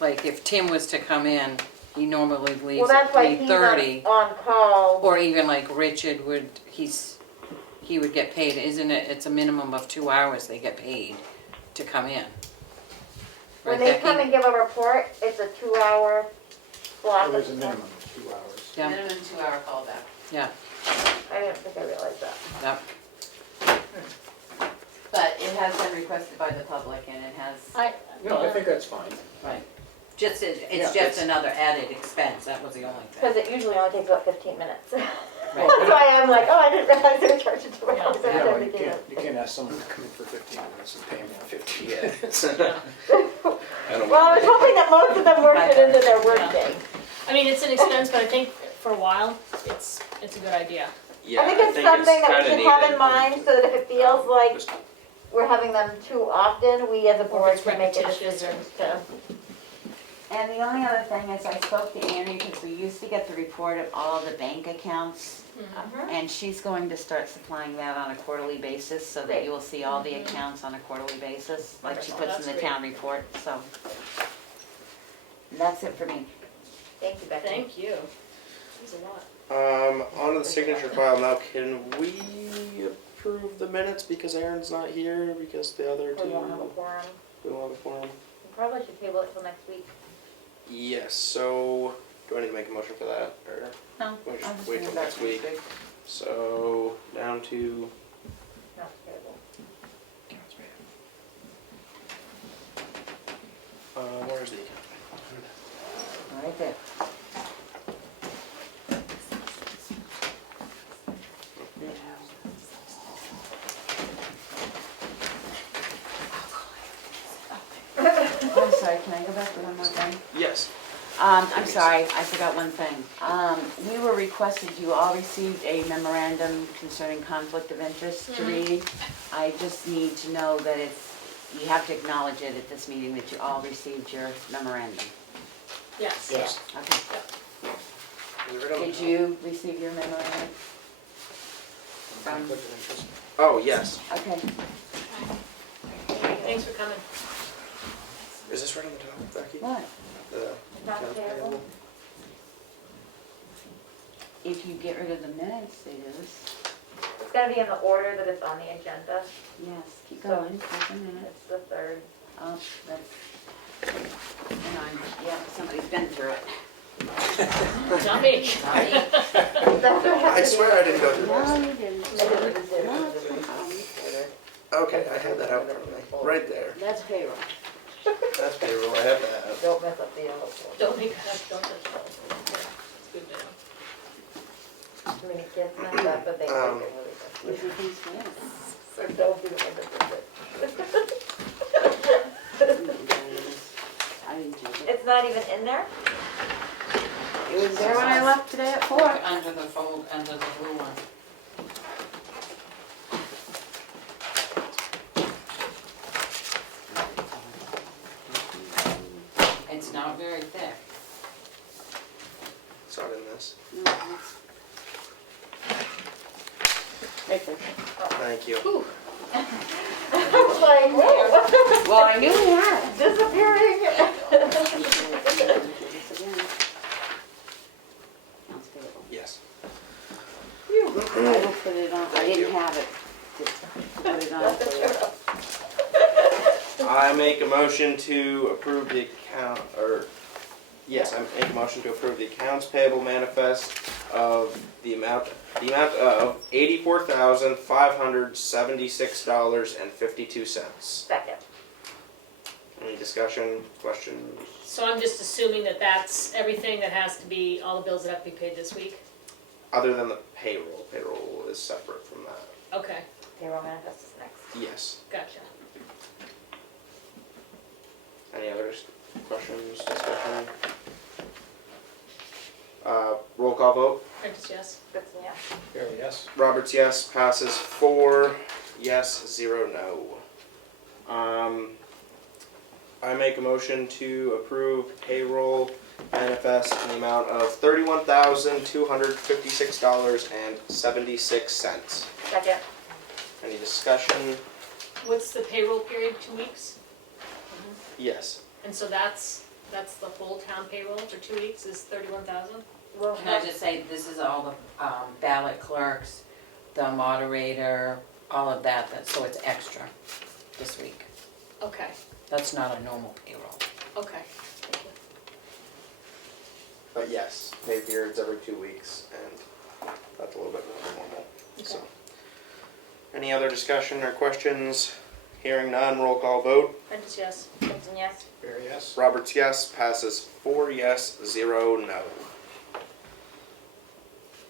Like if Tim was to come in, he normally Well, leaves that's at why he's 3:30. on call. Or even like Richard would, he would get paid, isn't it? It's a minimum of 2 hours they get paid to come in. When Right, they Becky? come and give a report, it's a 2-hour block There's a of minimum of 2 hours. Yeah, Minimum 2-hour callback. yeah, I didn't think I realized that. yep. But it has been requested by the public and it has, No, I think that's fine. Right. Just, it's Yeah, just it's- another added expense, that was the only thing. Because it usually only takes about 15 minutes. Right. That's why I'm like, oh, I didn't realize they were charging 2 hours every Yeah, time you they came. can't, you can't ask someone to come in for 15 minutes and pay them for 15 yeah. minutes. I don't Well, I was hoping that most of them worked it into their Yeah. workday. I mean, it's an expense, but I think for a while, it's a good idea. Yeah, I think it's something that we kinda should have in needed. mind, so that if it feels like Just- we're having them too often, we as a Or board if it's can make a repetitious decision or- to. and the only other thing is I spoke to Annie because we used to get the report of all the bank accounts. And she's going to start supplying that on a quarterly basis so that you will see all the accounts on a quarterly basis, like she Wonderful, puts that's in the great. town report, so. That's it for me. Thank you, Becky. Thank you. That's a lot. On to the signature file now. Can we approve the minutes because Aaron's not here because the other two We won't have a quorum. we don't have a quorum? We probably should table it till next week. Yes. So do I need to make a motion for that or No, we I'm just just wait gonna till go next through week? it. So down to Not terrible. where's the account? Right there. I'm sorry, can I go back to one more thing? Yes. I'm sorry, I forgot one thing. We were requested, you all received a memorandum concerning conflict of interest to read. I just need to know that you have to acknowledge it at this meeting, that you all received your memorandum. Yes. Yes. Okay. Is it right on Did top? you receive your memorandum? Conflict of interest. Oh yes. Okay. Thanks for coming. Is this right on the top, Becky? What? The Not accounts payable. payable? If you get rid of the minutes, it is. It's gonna be in the order that it's on the agenda. Yes, keep going, take a minute. It's the 3rd. Oh, that's, hang on, yeah, somebody's been through it. Not me. Sorry. I swear I didn't go through No, this. you didn't. No, it's no problem. Okay, I had that out in front of me. Right there. That's payroll. That's payroll. I have that. Don't mess up the envelope. Don't make that, don't touch that. It's good to know. I mean, the kids mess up, but they think Um, they really What's do. your piece for that? So don't be the one that does it. I didn't do it. It's not even in there? It was there when I left today at 4. Look under the fold, under the blue one. It's not very thick. It's not in this. No, it's- Thank you. Whew. I was like, whoa, Well, I knew we had it. disappearing. Yes. I will put it on, I didn't have it. Put it on for you. I make a motion to approve the account, or, yes, I make a motion to approve the accounts payable manifest of the amount of $84,576.52. Second. Any discussion, questions? So I'm just assuming that that's everything that has to be, all the bills that have to be paid this week? Other than the payroll, payroll is separate from that. Okay, Payroll manifest is next. Yes. gotcha. Any other questions, discussion? Roll call vote. Prentice, yes? Goodson, yes. Barry, yes? Roberts, yes. Passes 4 yes, 0 no. I make a motion to approve payroll manifest in the amount of $31,256.76. Second. Any discussion? What's the payroll period, 2 weeks? Yes. And so that's the whole town payroll for 2 weeks is 31,000? We'll Can I just say, this is all the ballot clerks, the moderator, all of that, so it's extra this week. Okay, That's not a normal payroll. okay. Thank you. But yes, pay periods every 2 weeks, and that's a little bit more than normal. So, any other discussion or questions? Hearing none, roll call vote. Prentice, yes? Goodson, yes. Barry, yes? Roberts, yes. Passes 4 yes, 0 no.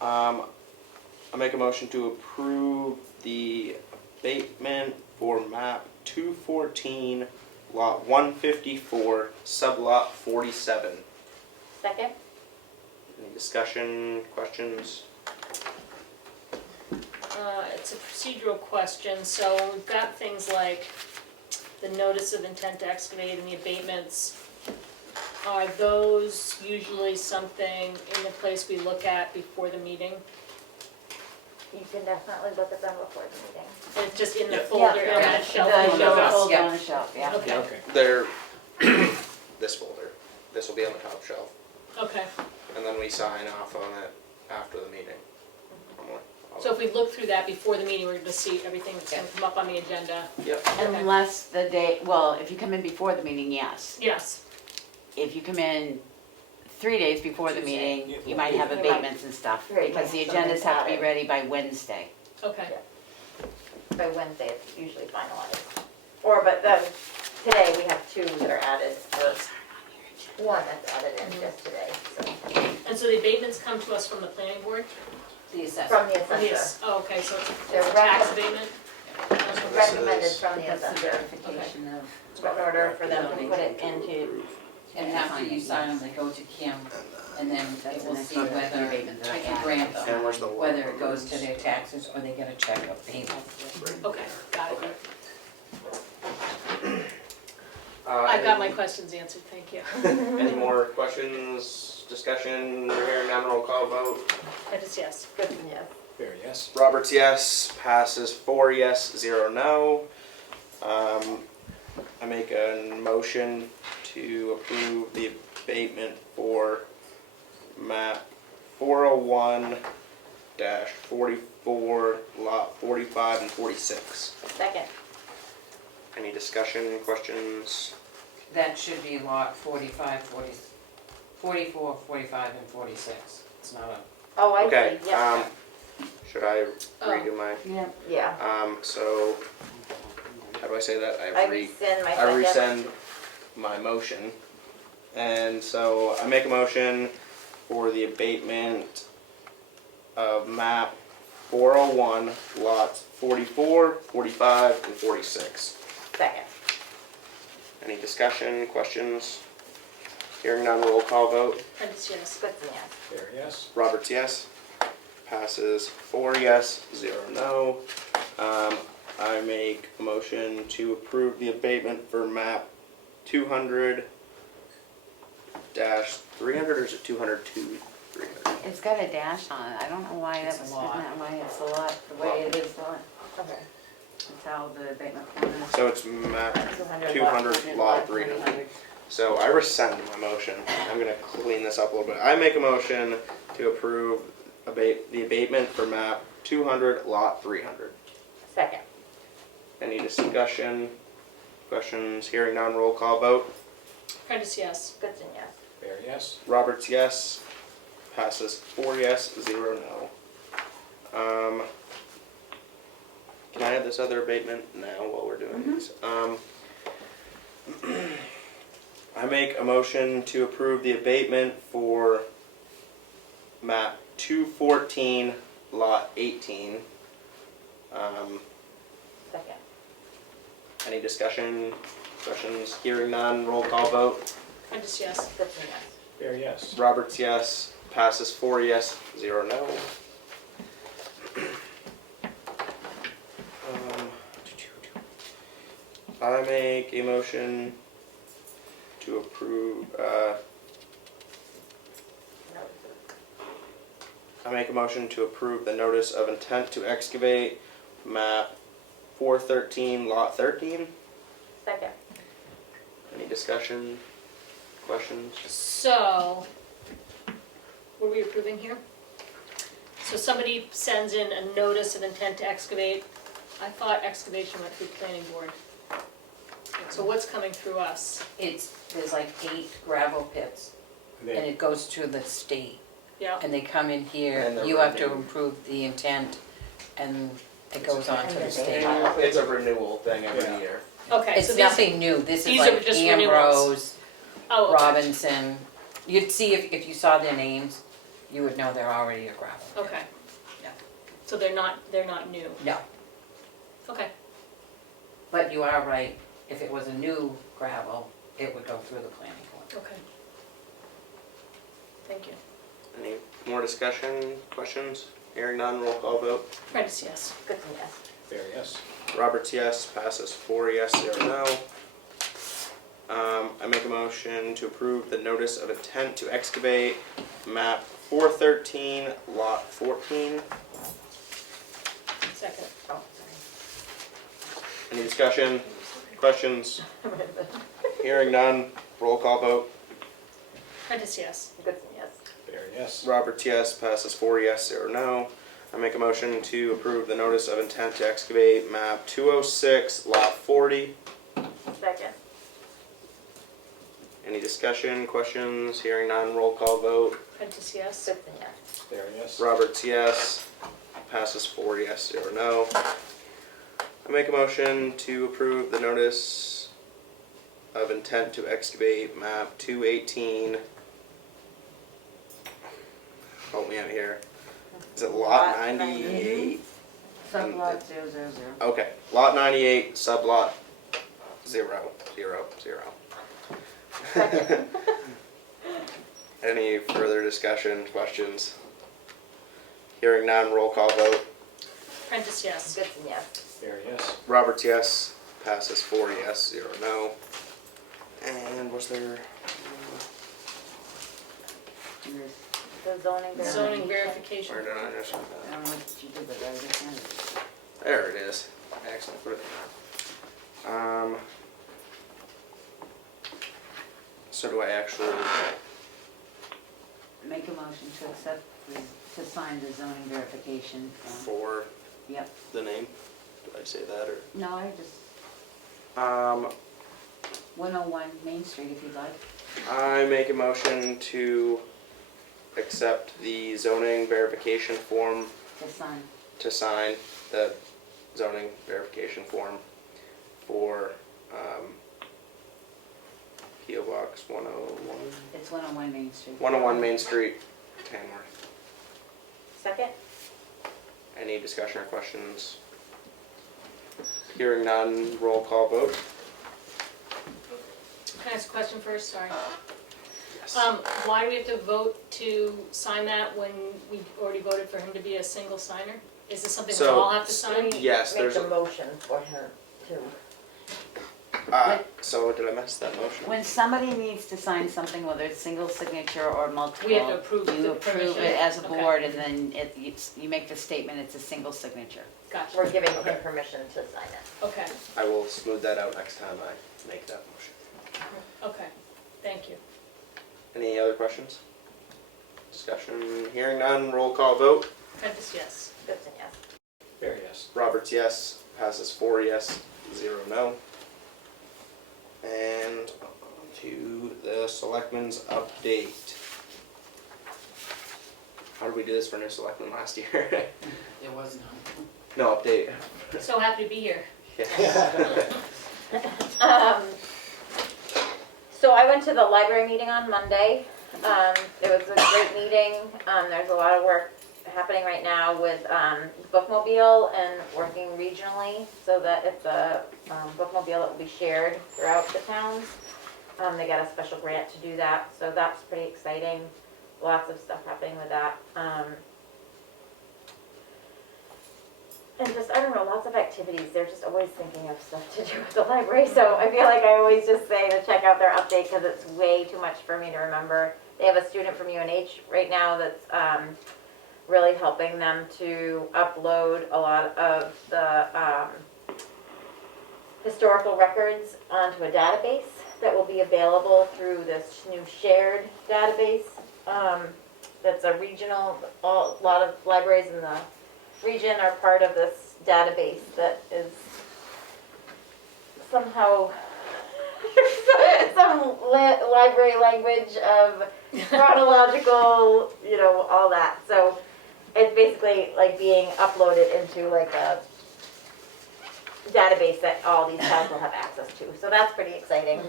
I make a motion to approve the abatement for map 214, lot 154, sublot 47. Second. Any discussion, questions? It's a procedural question, so we've got things like the notice of intent to excavate and the abatements. Are those usually something in the place we look at before the meeting? You can definitely look at them before the meeting. And it's just in the Yeah. folder, Yeah. on that shelf? The in the office? folder on the shelf, yeah. Okay, They're this folder. This will be on the top shelf, okay. and then we sign off on it after the meeting. So if we look through that before the meeting, we're gonna see everything that's gonna come up on the agenda. Yep. Unless the day, well, if you come in before the meeting, yes. Yes, If you come in 3 days before the meeting, you might have You might- abatements and stuff, Right, because the something agendas have to be added. ready by Wednesday. okay. By Wednesday, it's usually finalized. Or, but today we have 2 that are added, or 1 that's added in just today, so. And so the abatements come to us from the planning board? The assessor. From the assessor. Yes. Oh, okay, so They're it's a tax recommend- abatement? Recommended from the That's the assessor, verification of. in order for them to put it into, And after you sign them, they go to Kim, and then That's it the will next see one. whether The abatement that I I can got. grant And them, where's the whether it goes to their taxes or they get a check of payment. Okay, got it. I I've got my questions answered, thank you. Any more questions, discussion, hearing none, roll call vote. Prentice, yes. Goodson, yes. Barry, yes? Roberts, yes. Passes 4 yes, 0 no. I make a motion to approve the abatement for map 401-44, lot 45 and 46. Second. Any discussion, questions? That should be lot 45, 40, 44, 45, and 46. It's not a, Oh, I Okay, see, yeah, should I redo my, Yeah. yeah. so, how do I say that? I rescind my I second. rescind my motion. And so I make a motion for the abatement of map 401, lots 44, 45, and 46. Second. Any discussion, questions? Hearing none, roll call vote. Prentice, yes. Goodson, yes. Barry, yes? Roberts, yes. Passes 4 yes, 0 no. I make a motion to approve the abatement for map 200-300, or is it 202? $200,300. It's got a dash on it, I don't know why that It's a was lot. written that way, it's a lot, the way it is, Okay. it's how the abatement form is. So it's map 200 200, lot 300. So I rescind my motion. I'm gonna clean this up a little bit. I make a motion to approve the abatement for map 200, lot 300. Second. Any discussion, questions, hearing none, roll call vote. Prentice, yes. Goodson, yes. Fair, yes? Roberts, yes. Passes 4 yes, 0 no. Can I have this other abatement now while we're doing these? I make a motion to approve the abatement for map 214, lot 18. Second. Any discussion, questions, hearing none, roll call vote. Prentice, yes. Goodson, yes. Fair, yes? Roberts, yes. Passes 4 yes, 0 no. I make a motion to approve, I make a motion to approve the notice of intent to excavate map 413, lot 13. Second. Any discussion, questions? So, what are we approving here? So somebody sends in a notice of intent to excavate. I thought excavation went through planning board. So what's coming through us? There's like 8 gravel pits, and it goes to the state. Yeah, And they come in And here, they're you have to renewed. approve the intent, and it goes on to the state. It's a renewal thing every Yeah. year. okay, so It's these, nothing new, this is these are like just renewals. Ambrose, oh, okay, Robinson. You'd see if you saw their names, you would know they're already a gravel. okay. Yeah. So they're not new, No, okay, but you are right, if it was a new gravel, it would go through the planning board. okay. Thank you. Any more discussion, questions? Hearing none, roll call vote. Prentice, yes. Goodson, yes. Fair, yes? Roberts, yes. Passes 4 yes, 0 no. I make a motion to approve the notice of intent to excavate map 413, lot 14. Second. Oh, Any discussion, questions? sorry. Hearing none, roll call vote. Prentice, yes. Goodson, yes. Fair, yes? Roberts, yes. Passes 4 yes, 0 no. I make a motion to approve the notice of intent to excavate map 206, lot 40. Second. Any discussion, questions? Hearing none, roll call vote. Prentice, yes. Goodson, yes. Fair, yes? Roberts, yes. Passes 4 yes, 0 no. I make a motion to approve the notice of intent to excavate map 218. Help me out here. Is it lot 98? Sublot 000. Okay, lot 98, sublot 000. Any further discussion, questions? Hearing none, roll call vote. Prentice, yes. Goodson, yes. Fair, yes? Roberts, yes. Passes 4 yes, 0 no. And was there? The zoning. Zoning verification. Where did I just? I don't know what you did, but I just handed it. There it is. Excellent. Put it there. So do I actually? Make a motion to accept, to sign the zoning verification. For Yep. the name? Did I say that No, I just, or? 101 Main Street if you'd like. I make a motion to accept the zoning verification form To sign. to sign the zoning verification form for P.O. Box 101. It's 101 Main Street. 101 Main Street, Tamworth. Second. Any discussion or questions? Hearing none, roll call vote. Can I ask a question first? Sorry. Yes. Why do we have to vote to sign that when we already voted for him to be a single signer? Is this something we So- all have to sign? Yes, Make there's the a- motion for her to. So did I mess that motion? When somebody needs to sign something, whether it's single signature or multiple. We have to approve You the approve permission? it as a Okay. board, and then you make the statement, it's a single signature. Gotcha, We're giving Okay. him permission to sign it. okay, I will smooth that out next time I make that motion. okay, thank you. Any other questions? Discussion, hearing none, roll call vote. Prentice, yes. Gibson, yes. Very yes. Roberts, yes. Passes 4 yes, 0 no. And on to the selectmen's update. How did we do this for new selectmen last year? There was none. No update. So happy to be here. Yeah. So I went to the library meeting on Monday. It was a great meeting. There's a lot of work happening right now with bookmobile and working regionally so that it's a bookmobile that will be shared throughout the towns. They got a special grant to do that, so that's pretty exciting. Lots of stuff happening with that. And just, I don't know, lots of activities. They're just always thinking of stuff to do with the library. So I feel like I always just say to check out their update because it's way too much for me to remember. They have a student from UNH right now that's really helping them to upload a lot of the historical records onto a database that will be available through this new shared database. That's a regional, a lot of libraries in the region are part of this database that is somehow some library language of chronological, all that. So it's basically like being uploaded into like a database that all these towns will have access to. So that's pretty exciting.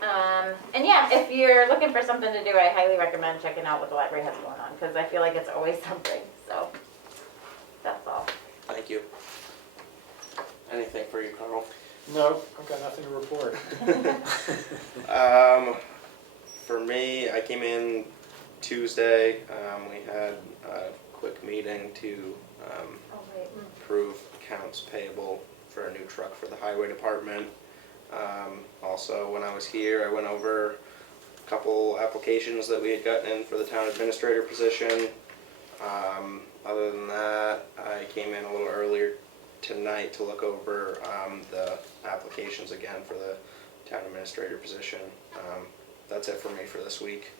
And yeah, if you're looking for something to do, I highly recommend checking out what the library has going on because I feel like it's always something. So that's all. Thank you. Anything for you, Carl? No, I've got nothing to report. For me, I came in Tuesday. We had a quick meeting to Oh, wait. approve accounts payable for a new truck for the highway department. Also, when I was here, I went over a couple applications that we had gotten in for the town administrator position. Other than that, I came in a little earlier tonight to look over the applications again for the town administrator position. That's it for me for this week.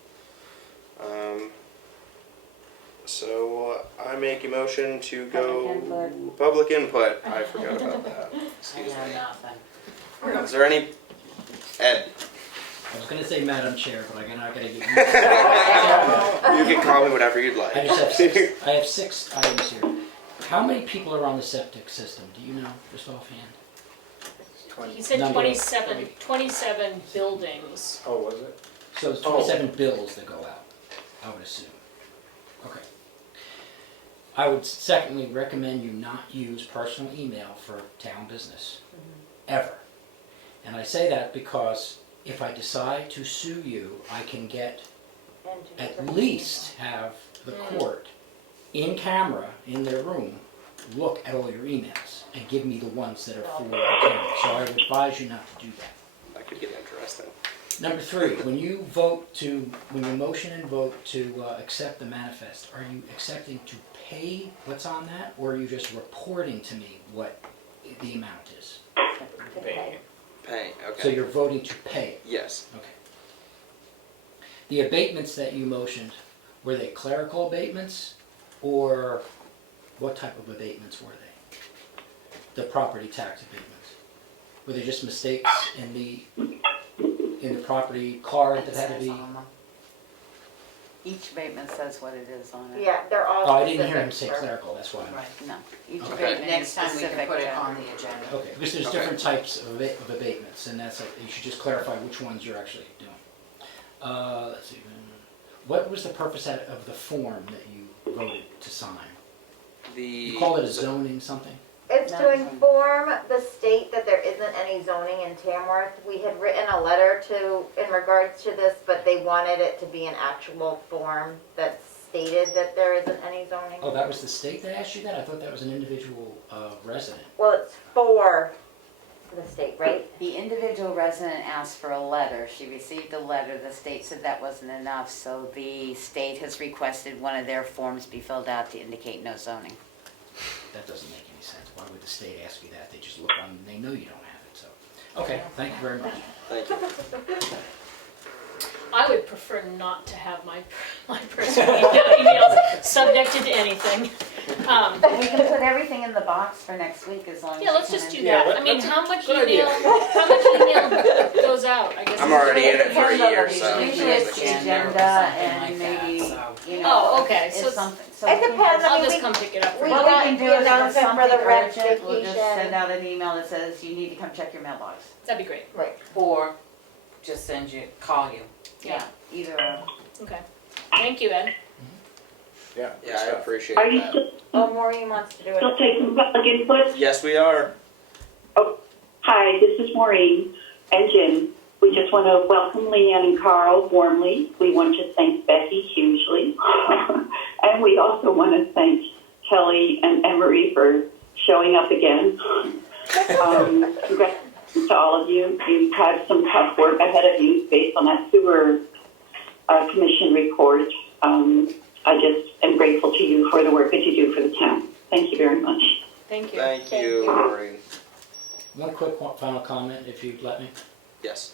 So I make a motion to go public input. I forgot about that. Excuse me. Nothing. Is there any, Ed? I was gonna say Madam Chair, but I'm not gonna give you. You can call me whatever you'd like. I have 6 items here. How many people are on the septic system? Do you know, just offhand? He said Number. 27 buildings. Oh, was it? So it's 27 bills that go out, I would assume. Okay. I would secondly recommend you not use personal email for town business, ever. And I say that because if I decide to sue you, I can get, at least have the court in camera, in their room, look at all your emails and give me the ones that are for the camera. So I would advise you not to do that. That could get interesting. Number 3, when you motion and vote to accept the manifest, are you accepting to pay what's on that, or are you just reporting to me what the amount is? Paying, okay. So you're voting to pay. Yes. Okay. The abatements that you motioned, were they clerical abatements, or what type of abatements were they? The property tax abatements? Were they just mistakes in the property card that had to be? Each abatement says what it is on it. Yeah, they're all Oh, I didn't hear him say specific, clerical, that's why. Right. No, each Okay. abatement is Next time we specific can put it to- on the agenda. Okay, because there's Okay. different types of abatements, and that's, you should just clarify which ones you're actually doing. Let's see, what was the purpose of the form that you voted to sign? You called it a zoning something? It's to inform the state that there isn't any zoning in Tamworth. We had written a letter in regards to this, but they wanted it to be an actual form that stated that there isn't any zoning. Oh, that was the state that asked you that? I thought that was an individual resident. Well, it's for the state, right? The individual resident asked for a letter. She received a letter. The state said that wasn't enough, so the state has requested one of their forms be filled out to indicate no zoning. That doesn't make any sense. Why would the state ask you that? They just look on and they know you don't have it, so. Okay, thank you very much. Thank you. I would prefer not to have my personal emails subjected to anything. We can put everything in the box for next week as long as Yeah, let's you just come do in. that. Yeah, I mean, let's- how much good idea. email goes out, I guess. I'm already in it for a Depends on year, the- so. Usually it's the agenda or agenda something and like maybe, that, so. you know. Oh, okay, it's so it's- something. It depends. I I'll mean, just we- come pick it up. we What got we can the do is if it's announcement for the something rec urgent, we'll just vacation. send out an email that says you need to come check your mailbox. That'd be great. Right. Or just call you. Yeah, either or. Okay. Thank you, Ed. Yeah. Yeah, I appreciate Are you that. still, Oh, Maureen wants to do still it. taking public input? Yes, we are. Hi, this is Maureen and Jim. We just want to welcome Leanne and Carl warmly. We want to thank Becky hugely. And we also want to thank Kelly and Emery for showing up again. Congratulations to all of you. You've had some tough work ahead of you based on that sewer commission report. I just am grateful to you for the work that you do for the town. Thank you very much. Thank you. Thank you, Maureen. One quick final comment, if you'd let me. Yes.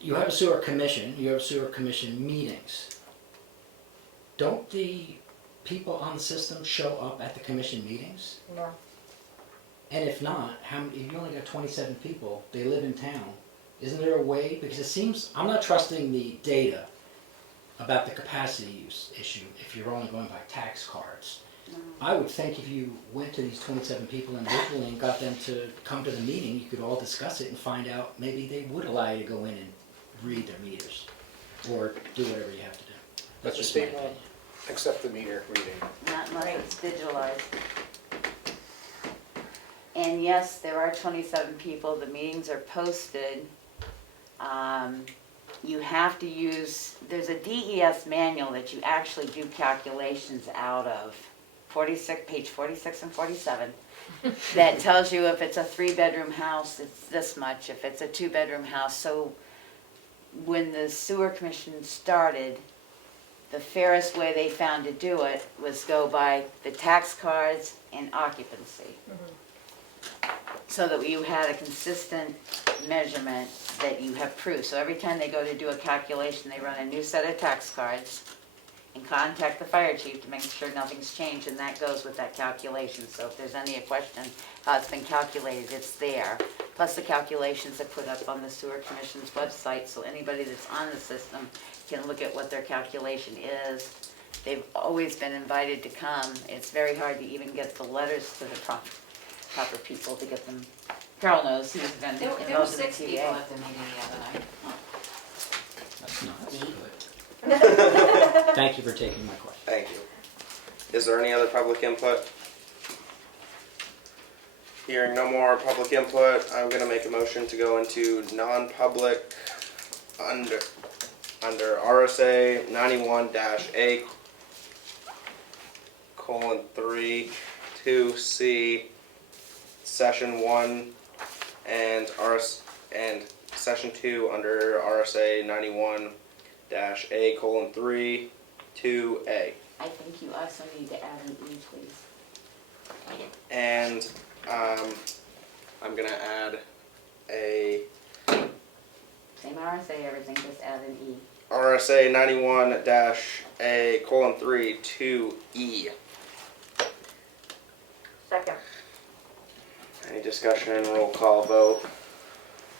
You have a sewer commission, you have sewer commission meetings. Don't the people on the system show up at the commission meetings? No. And if not, if you only got 27 people, they live in town, isn't there a way, because it seems, I'm not trusting the data about the capacity use issue if you're only going by tax cards. I would think if you went to these 27 people individually and got them to come to the meeting, you could all discuss it and find out maybe they would allow you to go in and read their meters or do whatever you have to do. But That's the just my state won't opinion. accept the meter reading. Not unless it's digitalized. And yes, there are 27 people, the meetings are posted. You have to use, there's a DES manual that you actually do calculations out of, page 46 and 47, that tells you if it's a 3-bedroom house, it's this much, if it's a 2-bedroom house. So when the sewer commission started, the fairest way they found to do it was go by the tax cards and occupancy. So that you had a consistent measurement that you have proof. So every time they go to do a calculation, they run a new set of tax cards and contact the fire chief to make sure nothing's changed, and that goes with that calculation. So if there's any question how it's been calculated, it's there. Plus the calculations are put up on the sewer commission's website, so anybody that's on the system can look at what their calculation is. They've always been invited to come. It's very hard to even get the letters to the proper people to get them. Carol knows, he's been There were involved in the 6 people TA. at the meeting the other night. That's not good. Thank you for taking my question. Thank you. Is there any other public input? Hearing no more public input, I'm gonna make a motion to go into non-public under RSA 91-A :3 2C Session 1 and Session 2 under RSA 91-A :3 2A. I think you also need to add an E, please. And I'm gonna add a Same RSA, everything, just add an E. RSA 91-A :3 2E. Second. Any discussion, roll call vote?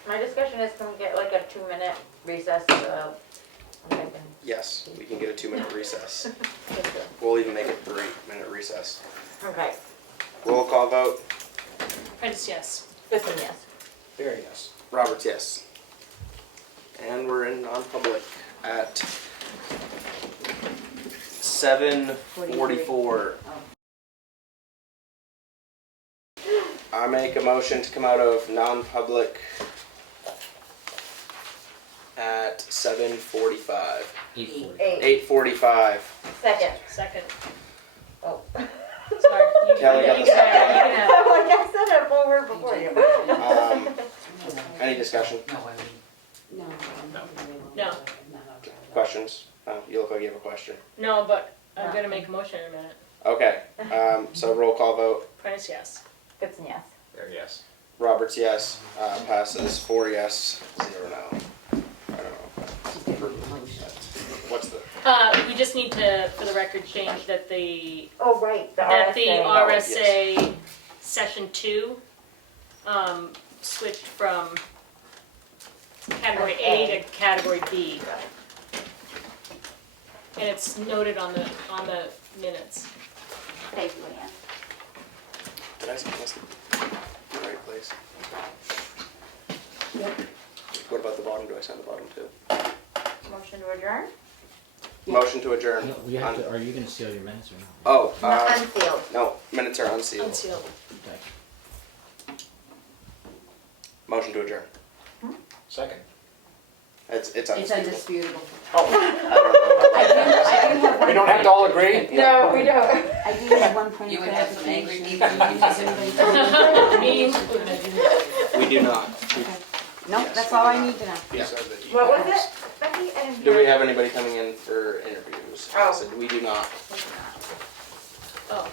My discussion is, can we get like a 2-minute recess? I'm thinking. Yes, we can get a 2-minute recess. Good deal. We'll even make it 3-minute recess. Okay. Roll call vote? Prentice, yes. Listen, yes. There, yes. Roberts, yes. And we're in non-public at 7:44. I make a motion to come out of non-public at 7:45. 8:40. 8:45. Second. Second. Oh. Sorry. Kelly got the You can have it. second. You can have it. Like I said. said a full word before you. Any discussion, No, questions? You look like you have a question. no, but I'm gonna make a motion in a minute. Okay, so roll call vote. Prentice, yes. Goodson, yes. There, yes. Roberts, yes. Passes 4 yes, 0 no. I don't know. What's the? We just need to, for the record, change that Oh, right, the that the RSA. RSA Session 2 switched from Category A to Category B. And it's noted on the minutes. Thank you, Leanne. Did I say this? The right place. What about the bottom? Do I sign the bottom too? Motion to adjourn? Motion to adjourn. No, we have to, are you gonna seal your minutes or not? Oh, Unsealed. no, minutes are unsealed. Unsealed. Okay. Motion to adjourn. Second. It's It's unsealed. undisputable. I don't know. We don't have to all agree? No, we don't. I do have one point You of would have some angry clarification. people. Does anybody- Me included. We do not. No, that's all I need to know. Yeah. What was it, Becky? I didn't Do hear. we have anybody coming in for interviews? I Oh. said we do not. Oh.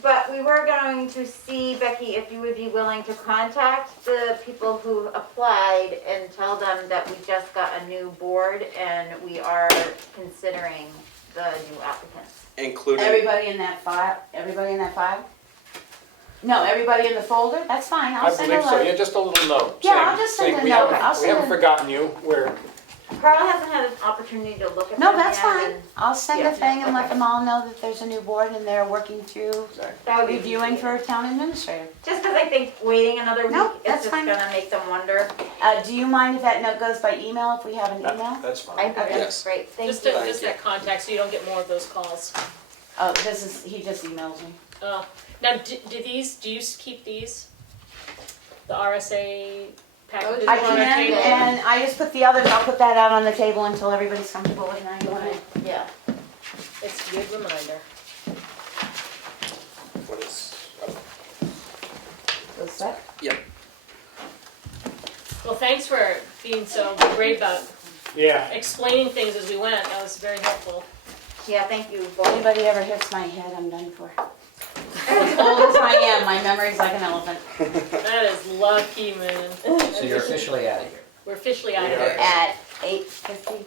But we were going to see, Becky, if you would be willing to contact the people who applied and tell them that we just got a new board and we are considering the new applicants. Including. Everybody in that file, everybody in that file? No, everybody in the folder? That's fine, I'll I send a believe so, letter. yeah, just a little note. Yeah, saying- I'll just send saying a we note. haven't- I'll We send haven't a- forgotten you, we're, Carl hasn't had an opportunity to look at them No, yet. that's fine. and I'll send Yeah. a thing and let them all know that there's a new board and they're working through That would be reviewing easier. for town administrator. Just because I think waiting another week No, is that's just fine. gonna make them wonder. Do you mind if that note goes by email, if we have an email? that's I fine. think Okay. that's great, thank Just you. that contact, so you don't get more of those calls. Oh, he just emails me. Now, do you keep these? The RSA packages I on our can, table? and I just put the others, I'll put that out on the table until everybody's comfortable with 9/11. Yeah. It's a good reminder. What is? What's that? Well, thanks for being so great about Yeah, explaining things as we went. That was very helpful. Yeah, thank you If both. anybody ever hits my head, I'm done for. As old as I am, my memory's like an elephant. That is lucky, man. So you're officially out of here. We're officially out of We are. here. At 8:50.